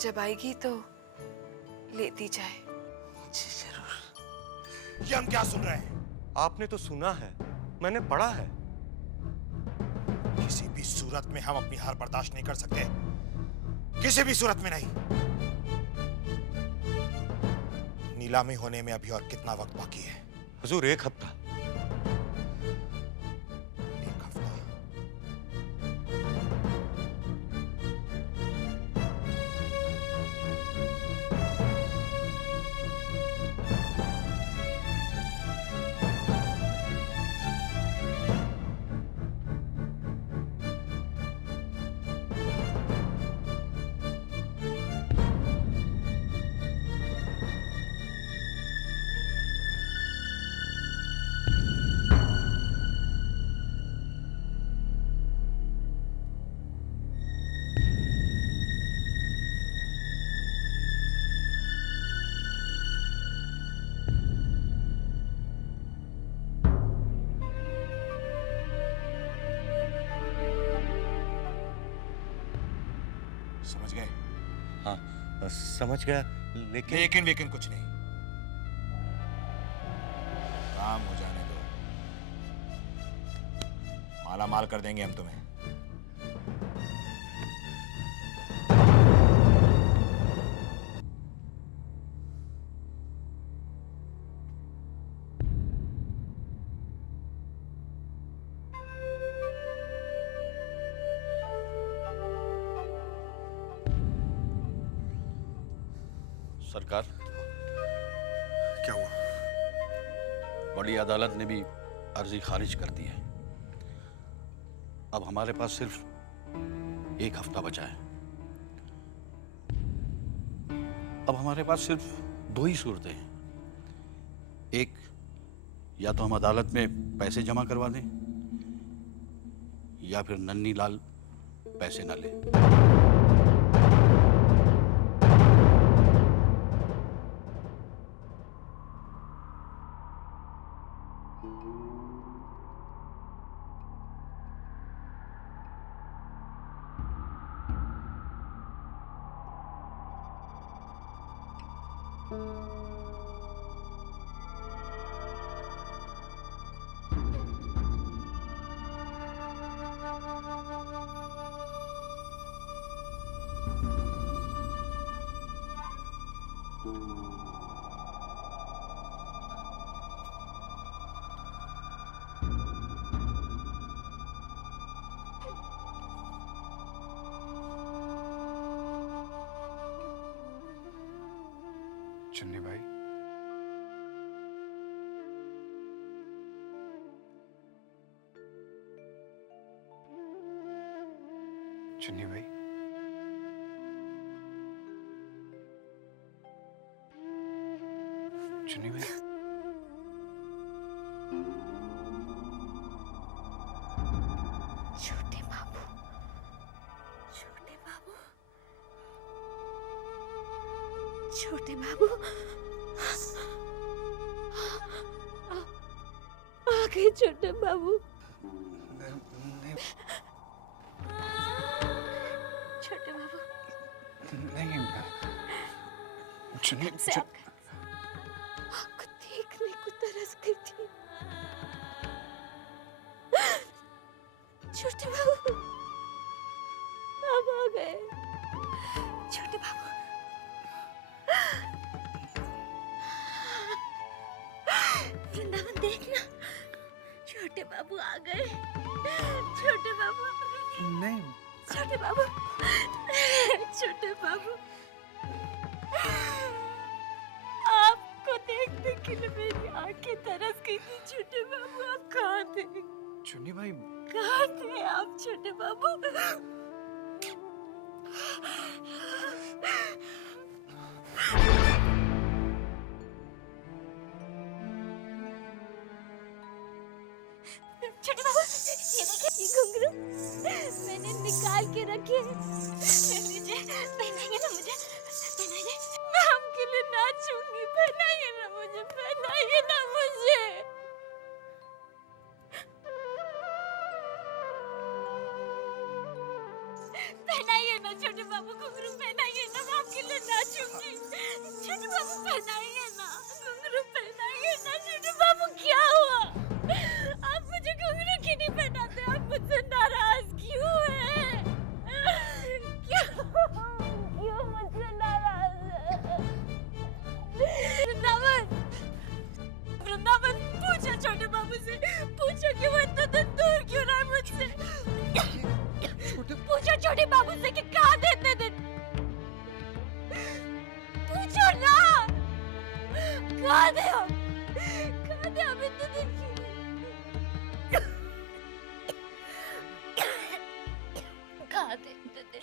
जब आएगी तो लेती जाए। जी जरूर। ये हम क्या सुन रहे हैं? आपने तो सुना है, मैंने पढ़ा है। किसी भी सूरत में हम अपनी हार बर्दाश्त नहीं कर सकते, किसी भी सूरत में नहीं। नीलामी होने में अभी और कितना वक्त बाकी है? हुजूर, 1 हफ्ता। 1 हफ्ता? समझ गए? हाँ, समझ गया, लेकिन लेकिन कुछ नहीं। काम हो जाने दो, माला माल कर देंगे हम तुम्हें। सरकार, क्या हुआ? बड़ी अदालत ने भी अर्जी खारिज कर दी है। अब हमारे पास सिर्फ 1 हफ्ता बचा है। अब हमारे पास सिर्फ 2 ही सूरतें हैं। एक, या तो हम अदालत में पैसे जमा करवा दें, या फिर नन्ही लाल पैसे न ले। चुन्नी भाई, चुन्नी भाई, चुन्नी भाई, छोटे बाबू, छोटे बाबू, छोटे बाबू, आ गए छोटे बाबू। छोटे बाबू, नहीं, चुन्नी, से आपको देखने को तरस गई थी। छोटे बाबू, आप आ गए। छोटे बाबू, वृंदावन देखना, छोटे बाबू आ गए। छोटे बाबू, नहीं, छोटे बाबू, छोटे बाबू, आपको देखने के लिए मेरी आंखें तरस गई थी। छोटे बाबू, आप कहाँ थे? चुन्नी भाई, कहाँ थे आप छोटे बाबू? छोटे बाबू, ये देखिए, ये घुंघरू मैंने निकाल के रखे हैं। लीजिए, पहनाइए ना मुझे, पहनाइए। मैं आपके लिए नाचूंगी। पहनाइए ना मुझे, पहनाइए ना मुझे। पहनाइए ना छोटे बाबू घुंघरू, पहनाइए ना, मैं आपके लिए नाचूंगी। छोटे बाबू पहनाइए ना घुंघरू, पहनाइए ना। छोटे बाबू क्या हुआ? आप मुझे घुंघरू क्यों नहीं पहनाते? आप मुझसे नाराज क्यों हैं? क्यों मुझसे नाराज हैं? वृंदावन, वृंदावन, पूछो छोटे बाबू से, पूछो कि वो इतना दिन दूर क्यों रहा है मुझसे। पूछो छोटे बाबू से कि कहाँ थे इतने दिन। पूछो ना, कहाँ थे हम? कहाँ थे हम इतने दिन? कहाँ थे इतने दिन?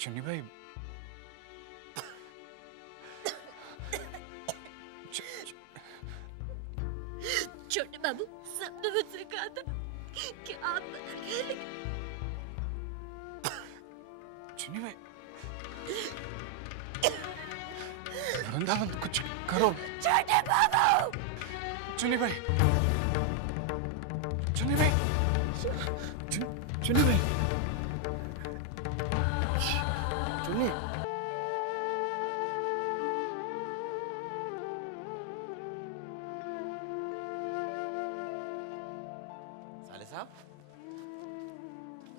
चुन्नी भाई, छोटे बाबू, सबने मुझसे कहा था कि आप बदल गए, लेकिन चुन्नी भाई, वृंदावन, कुछ करो। छोटे बाबू, चुन्नी भाई, चुन्नी भाई, चुन्नी भाई, चुन्नी पुण्य। साले साहब,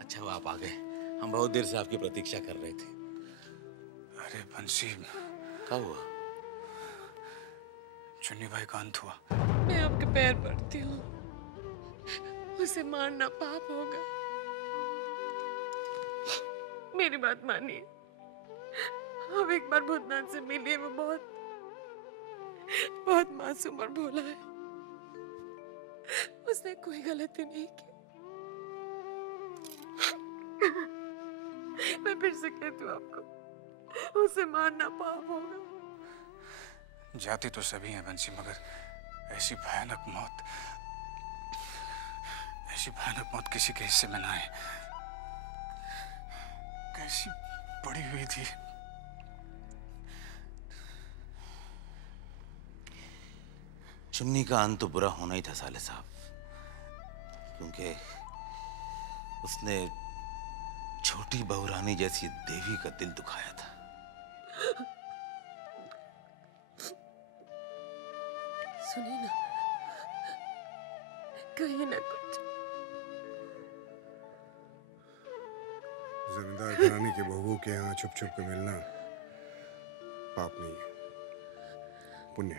अच्छा वो आप आ गए। हम बहुत देर से आपकी प्रतीक्षा कर रहे थे। अरे बंसी, क्या हुआ? चुन्नी भाई का अंत हुआ। मैं आपके पैर पड़ती हूँ, उसे मारना पाप होगा। मेरी बात मानिए, अब एक बार भूतनाथ से मिलिए। वो बहुत मासूम और भोला है। उसने कोई गलती नहीं की। मैं फिर से कहती हूँ आपको, उसे मारना पाप होगा। जाते तो सभी हैं बंसी, मगर ऐसी भयानक मौत किसी के हिस्से में ना आए। कैसी पड़ी हुई थी। चुन्नी का अंत तो बुरा होना ही था साले साहब, क्योंकि उसने छोटी बहुरानी जैसी देवी का दिल दुखाया था। सुनिए ना, कहीं ना कुछ। जमींदार घराने के बहुओं के यहाँ छुप छुप के मिलना पाप नहीं है, पुण्य।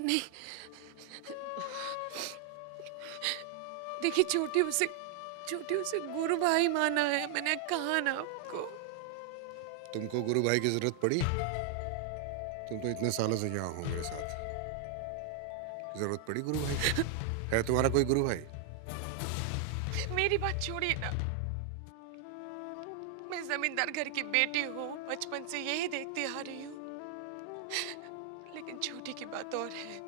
नहीं, देखिए, छोटी उसे गुरु भाई माना है। मैंने कहा ना आपको। तुमको गुरु भाई की जरूरत पड़ी? तुम तो इतने सालों से यहाँ हो मेरे साथ। जरूरत पड़ी गुरु भाई की? है तुम्हारा कोई गुरु भाई? मेरी बात छोड़िए ना। मैं जमींदार घर की बेटी हूँ, बचपन से यही देखती आ रही हूँ। लेकिन छोटी की बात और है।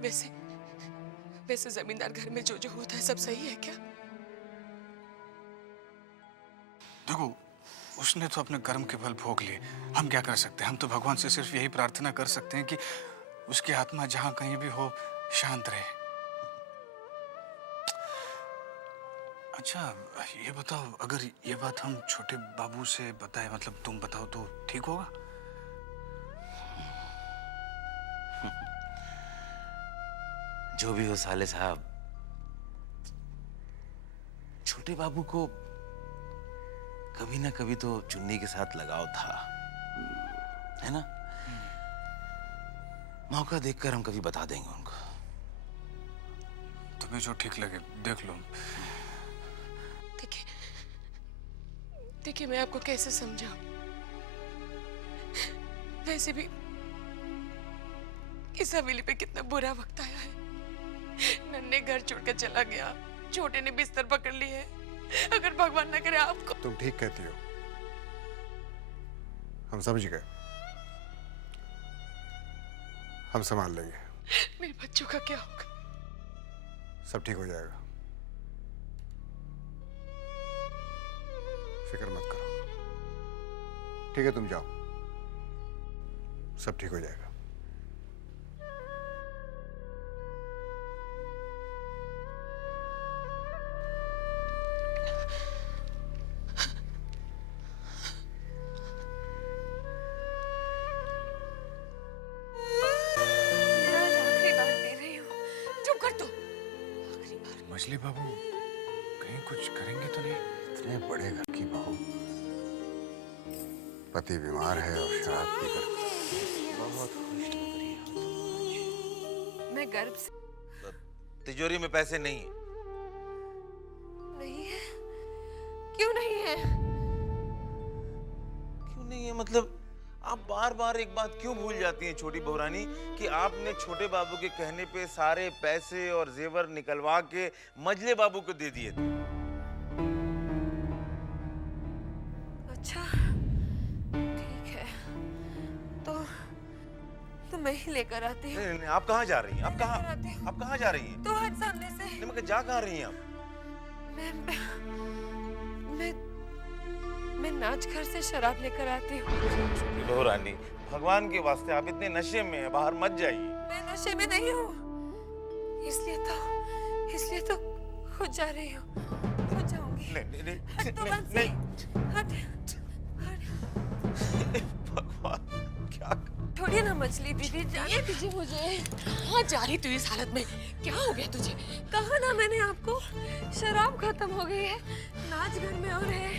वैसे जमींदार घर में जो होता है सब सही है क्या? देखो, उसने तो अपने कर्म के बल भोग लिए। हम क्या कर सकते हैं? हम तो भगवान से सिर्फ यही प्रार्थना कर सकते हैं कि उसकी आत्मा जहां कहीं भी हो शांत रहे। अच्छा ये बताओ, अगर ये बात हम छोटे बाबू से बताए, मतलब तुम बताओ, तो ठीक होगा? जो भी हो साले साहब, छोटे बाबू को कभी ना कभी तो चुन्नी के साथ लगाव था, है ना? मौका देखकर हम कभी बता देंगे उनको। तुम्हें जो ठीक लगे देख लो। देखिए, मैं आपको कैसे समझाऊं? वैसे भी इस हवेली पे कितना बुरा वक्त आया है। नन्हे घर छोड़कर चला गया, छोटे ने बिस्तर पकड़ ली है। अगर भगवान ना करे आपको। तुम ठीक कहती हो, हम समझ गए। हम संभाल लेंगे। मेरे बच्चों का क्या होगा? सब ठीक हो जाएगा, फिक्र मत करो। ठीक है, तुम जाओ, सब ठीक हो जाएगा। मछली बाबू कहीं कुछ करेंगे तो नहीं? इतने बड़े घर की बहू, पति बीमार है और शराब पीकर बहुत खुश लग रही है। मैं गर्व से। तिजोरी में पैसे नहीं है। नहीं है? क्यों नहीं है? क्यों नहीं है मतलब? आप बार बार एक बात क्यों भूल जाती हैं छोटी बहुरानी, कि आपने छोटे बाबू के कहने पे सारे पैसे और जेवर निकलवा के मजले बाबू को दे दिए थे। अच्छा ठीक है, तो मैं ही लेकर आती हूँ। नहीं, आप कहाँ जा रही हैं? आप कहाँ जा रही हैं? तो हट सामने से। मगर जा कहाँ रही हैं आप? मैं नाच घर से शराब लेकर आती हूँ। छोटी बहुरानी, भगवान के वास्ते आप इतने नशे में हैं, बाहर मत जाइए। मैं नशे में नहीं हूँ, इसलिए तो खुद जा रही हूँ। खुद जाऊंगी। नहीं, हट तो बंसी, हट। मछली दीदी, जाने दीजिए मुझे। कहाँ जा रही तू इस हालत में? क्या हो गया तुझे? कहा ना मैंने आपको, शराब खत्म हो गई है, नाच घर में और है,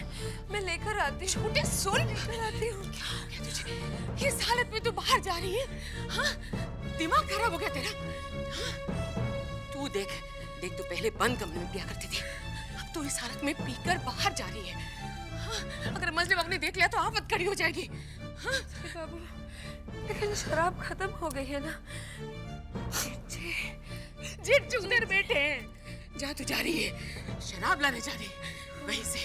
मैं लेकर आती हूँ। छोटे सुन, लेकर आती हूँ। क्या हो गया तुझे? इस हालत में तू बाहर जा रही है? हाँ, दिमाग खराब हो गया तेरा? हाँ? तू देख देख, तू पहले बंद कमरे में पिया करती थी, अब तू इस हालत में पीकर बाहर जा रही है। हाँ? अगर मजले बाबू ने देख लिया तो आफत खड़ी हो जाएगी। हाँ? बाबू, लेकिन शराब खत्म हो गई है ना। जिट चुंदर बेटे हैं। जा तू जा रही है, शराब लाने जा रही है वहीं से।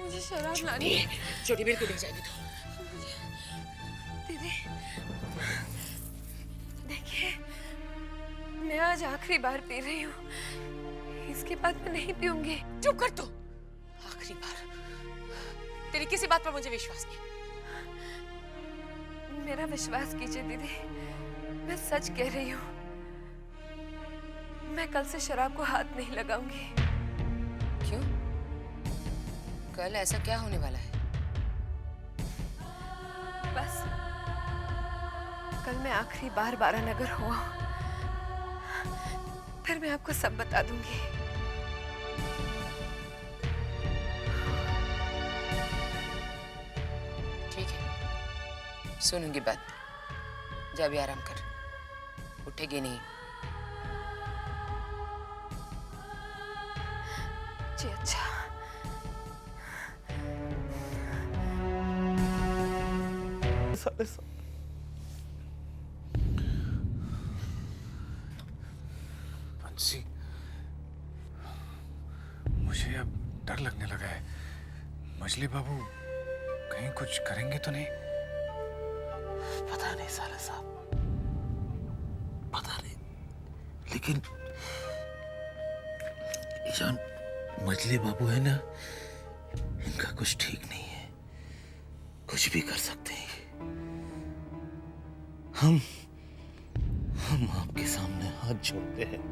मुझे शराब लानी है। छोटी बिल्कुल नहीं जाएगी तो। दीदी, देखिए, मैं आज आखिरी बार पी रही हूँ, इसके बाद मैं नहीं पीऊंगी। चुप कर तू। आखिरी बार? तेरी किसी बात पर मुझे विश्वास नहीं। मेरा विश्वास कीजिए दीदी, मैं सच कह रही हूँ, मैं कल से शराब को हाथ नहीं लगाऊंगी। क्यों? कल ऐसा क्या होने वाला है? बस कल मैं आखिरी बार बारानगर हुआ, फिर मैं आपको सब बता दूंगी। ठीक है, सुनूंगी बात। जा भी आराम कर, उठेगी नहीं। जी अच्छा। बंसी, मुझे अब डर लगने लगा है। मछली बाबू कहीं कुछ करेंगे तो नहीं? पता नहीं साले साहब, पता नहीं, लेकिन ईशान, मछली बाबू है ना, इनका कुछ ठीक नहीं है, कुछ भी कर सकते हैं। हम आपके सामने हाथ जोड़ते हैं,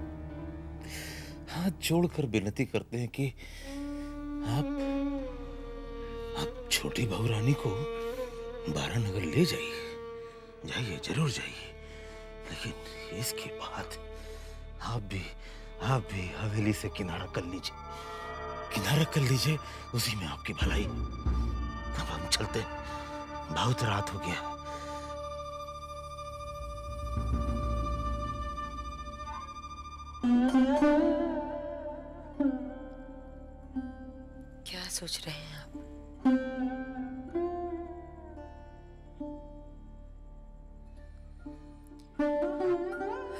हाथ जोड़कर विनती करते हैं कि आप छोटी बहू रानी को बारानगर ले जाइए, जाइए, जरूर जाइए, लेकिन इसके बाद आप भी हवेली से किनारा कर लीजिए, किनारा कर लीजिए, उसी में आपकी भलाई। अब हम चलते हैं, बहुत रात हो गया। क्या सोच रहे हैं आप?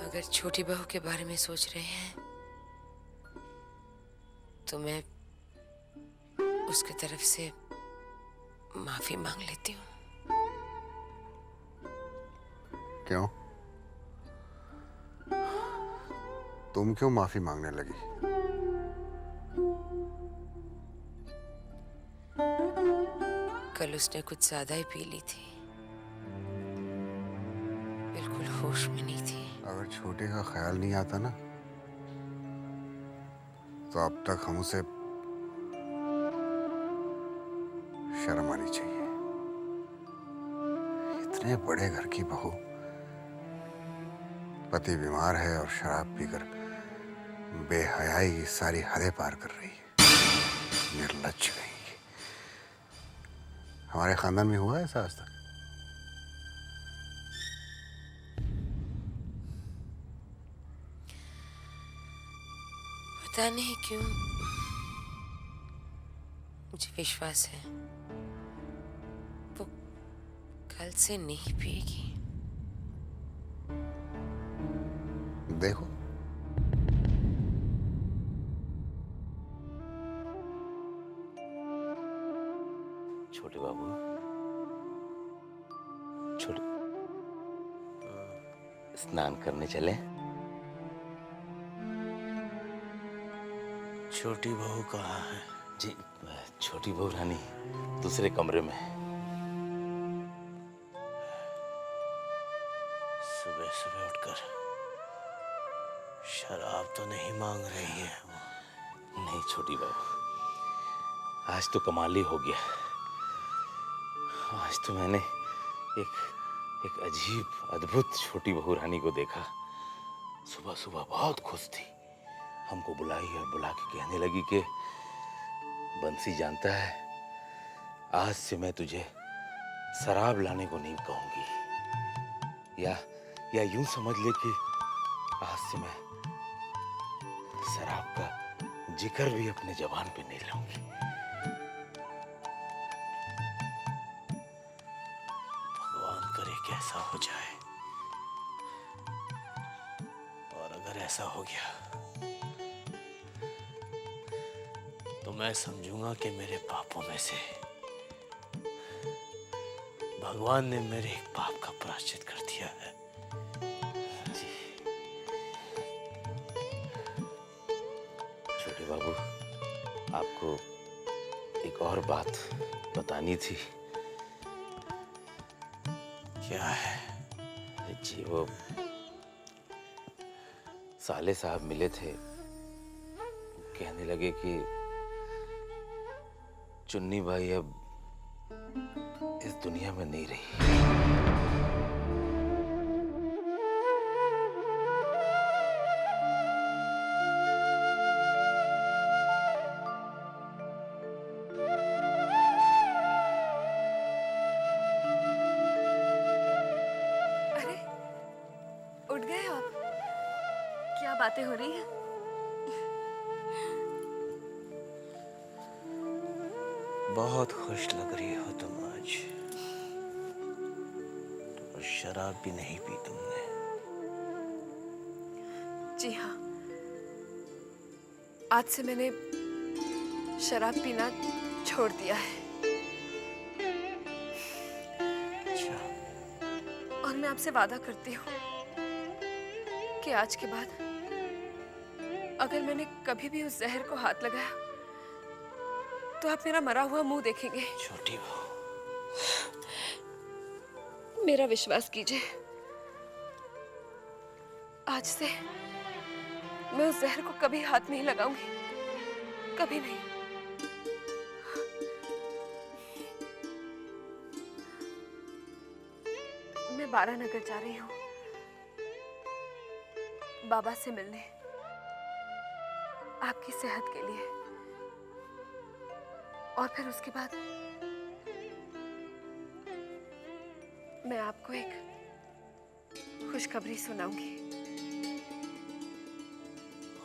अगर छोटी बहू के बारे में सोच रहे हैं तो मैं उसकी तरफ से माफी मांग लेती हूँ। क्यों? तुम क्यों माफी मांगने लगी? कल उसने कुछ ज्यादा ही पी ली थी, बिल्कुल होश में नहीं थी। अगर छोटे का ख्याल नहीं आता ना, तो अब तक हम उसे शर्म आनी चाहिए। इतने बड़े घर की बहू, पति बीमार है और शराब पीकर बेहयाई की सारी हदें पार कर रही है। निर्लज्ज कहीं की। हमारे खानदान में हुआ है ऐसा आज तक? पता नहीं क्यों मुझे विश्वास है वो कल से नहीं पिएगी। देखो, छोटे बाबू, छोटे, स्नान करने चले? छोटी बहू कहाँ है? जी, छोटी बहू रानी दूसरे कमरे में। सुबह सुबह उठकर शराब तो नहीं मांग रही है वो? नहीं छोटी बहू, आज तो कमाल ही हो गया। आज तो मैंने एक अजीब अद्भुत छोटी बहू रानी को देखा। सुबह सुबह बहुत खुश थी, हमको बुलाई और बुला के कहने लगी कि बंसी जानता है, आज से मैं तुझे शराब लाने को नहीं कहूंगी, या यूं समझ ले कि आज से मैं शराब का जिक्र भी अपने जबान पे नहीं लाऊंगी। भगवान करे कि ऐसा हो जाए, और अगर ऐसा हो गया तो मैं समझूंगा कि मेरे पापों में से भगवान ने मेरे एक पाप का प्रायश्चित कर दिया है। छोटे बाबू, आपको एक और बात बतानी थी। क्या है? जी, वो साले साहब मिले थे, कहने लगे कि चुन्नी भाई अब इस दुनिया में नहीं रही। अरे, उठ गए आप? क्या बातें हो रही हैं? बहुत खुश लग रही हो तुम आज, और शराब भी नहीं पी तुमने। जी हाँ, आज से मैंने शराब पीना छोड़ दिया है। अच्छा। और मैं आपसे वादा करती हूँ कि आज के बाद अगर मैंने कभी भी उस जहर को हाथ लगाया तो आप मेरा मरा हुआ मुंह देखेंगे। छोटी बहू, मेरा विश्वास कीजिए, आज से मैं उस जहर को कभी हाथ नहीं लगाऊंगी, कभी नहीं। मैं बारानगर जा रही हूँ बाबा से मिलने, आपकी सेहत के लिए। और फिर उसके बाद मैं आपको एक खुशखबरी सुनाऊंगी।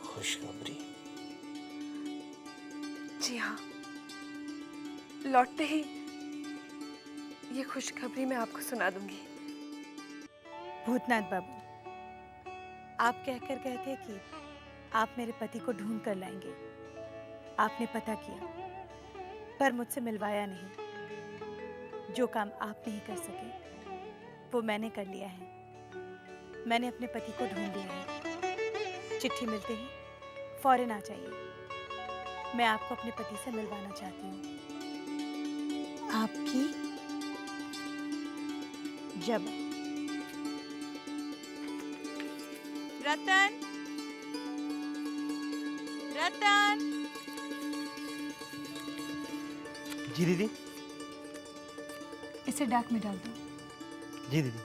खुशखबरी? जी हाँ, लौटते ही ये खुशखबरी मैं आपको सुना दूंगी। भूतनाथ बाबू, आप कहकर गए थे कि आप मेरे पति को ढूंढ कर लाएंगे। आपने पता किया पर मुझसे मिलवाया नहीं। जो काम आप नहीं कर सके वो मैंने कर लिया है। मैंने अपने पति को ढूंढ लिया है। चिट्ठी मिलते ही फौरन आ जाइए। मैं आपको अपने पति से मिलवाना चाहती हूँ। आपकी जब रतन, रतन। जी दीदी। इसे डाक में डाल दो। जी दीदी।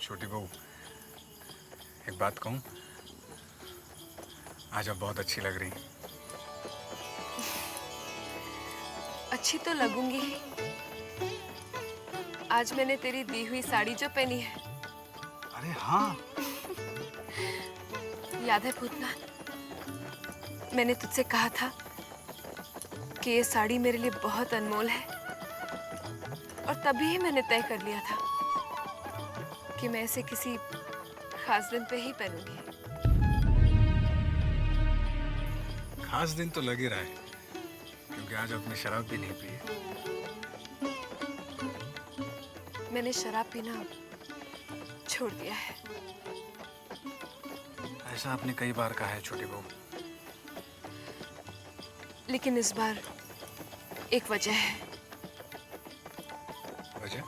छोटी बहू, एक बात कहूं, आज आप बहुत अच्छी लग रही हैं। अच्छी तो लगूंगी ही। आज मैंने तेरी दी हुई साड़ी जो पहनी है। अरे हाँ, याद है भूतनाथ? मैंने तुझसे कहा था कि ये साड़ी मेरे लिए बहुत अनमोल है, और तभी ही मैंने तय कर लिया था कि मैं इसे किसी खास दिन पे ही पहनूंगी। खास दिन तो लग ही रहा है, क्योंकि आज आपने शराब भी नहीं पी है। मैंने शराब पीना छोड़ दिया है। ऐसा आपने कई बार कहा है छोटी बहू। लेकिन इस बार एक वजह है। वजह?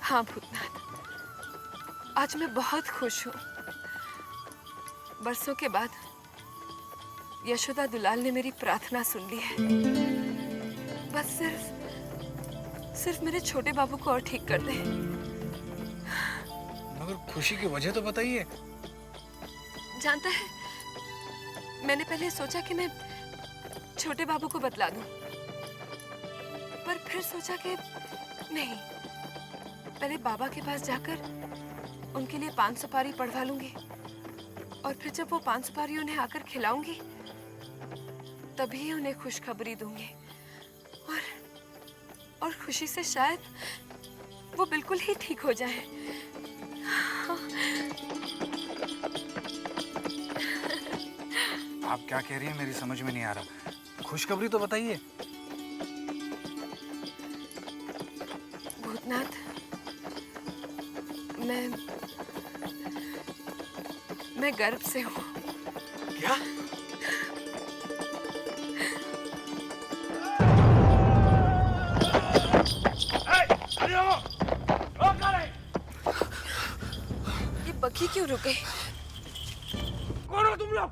हाँ भूतनाथ, आज मैं बहुत खुश हूँ। बरसों के बाद यशोदा दुलाल ने मेरी प्रार्थना सुन ली है। बस सिर्फ मेरे छोटे बाबू को और ठीक कर दे। मगर खुशी की वजह तो बताइए। जानता है, मैंने पहले सोचा कि मैं छोटे बाबू को बतला दूं, पर फिर सोचा कि नहीं, पहले बाबा के पास जाकर उनके लिए 5 सुपारी पढ़वा लूंगी, और फिर जब वो 5 सुपारी उन्हें आकर खिलाऊंगी तभी उन्हें खुशखबरी दूंगी, और खुशी से शायद वो बिल्कुल ही ठीक हो जाए। आप क्या कह रही हैं, मेरी समझ में नहीं आ रहा। खुशखबरी तो बताइए। भूतनाथ, मैं गर्भ से हूँ। क्या? ये बग्घी क्यों रुके? कौन हो तुम लोग?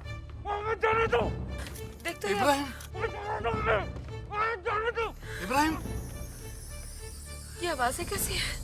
जाने दो। देख तो इब्राहिम। जाने दो। इब्राहिम, ये आवाजें कैसी हैं?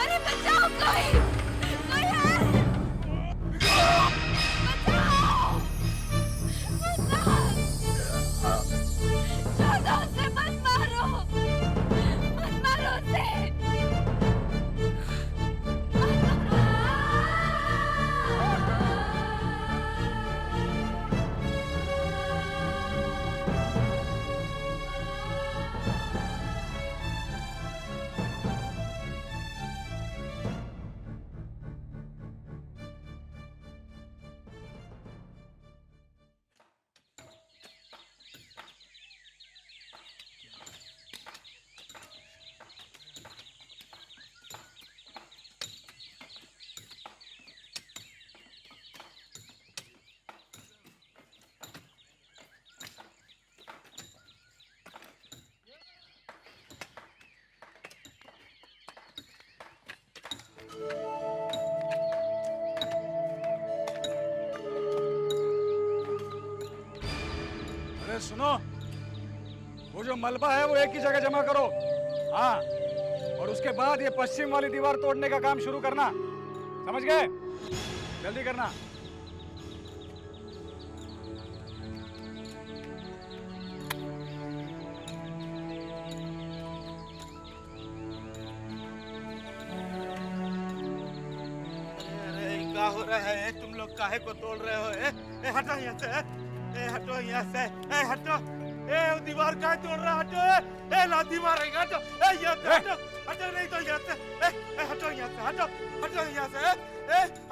अरे बचाओ, कोई है? बचाओ! छोड़ो उसे, मत मारो उसे। अरे सुनो, वो जो मलबा है वो एक ही जगह जमा करो। हाँ, और उसके बाद ये पश्चिम वाली दीवार तोड़ने का काम शुरू करना, समझ गए? जल्दी करना। क्या हो रहा है? तुम लोग काहे को तोड़ रहे हो? हटो यहाँ से, हटो यहाँ से, हटो। वो दीवार काहे तोड़ रहा? हटो, लाठी मारेगा। हटो, यहाँ से हटो, हटो, नहीं तो यहाँ से, हटो यहाँ से, हटो, हटो यहाँ से।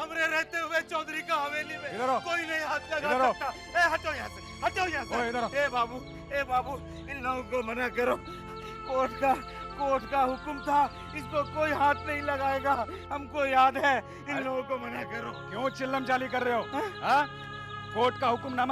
हमरे रहते हुए चौधरी का हवेली में कोई नहीं हाथ लगा सकता। हटो यहाँ से, हटो यहाँ से। ए बाबू, इन लोगों को मना करो। कोर्ट का हुक्म था, इसको कोई हाथ नहीं लगाएगा, हमको याद है। इन लोगों को मना करो। क्यों चिल्लम चाली कर रहे हो? हाँ? कोर्ट का हुक्मनामा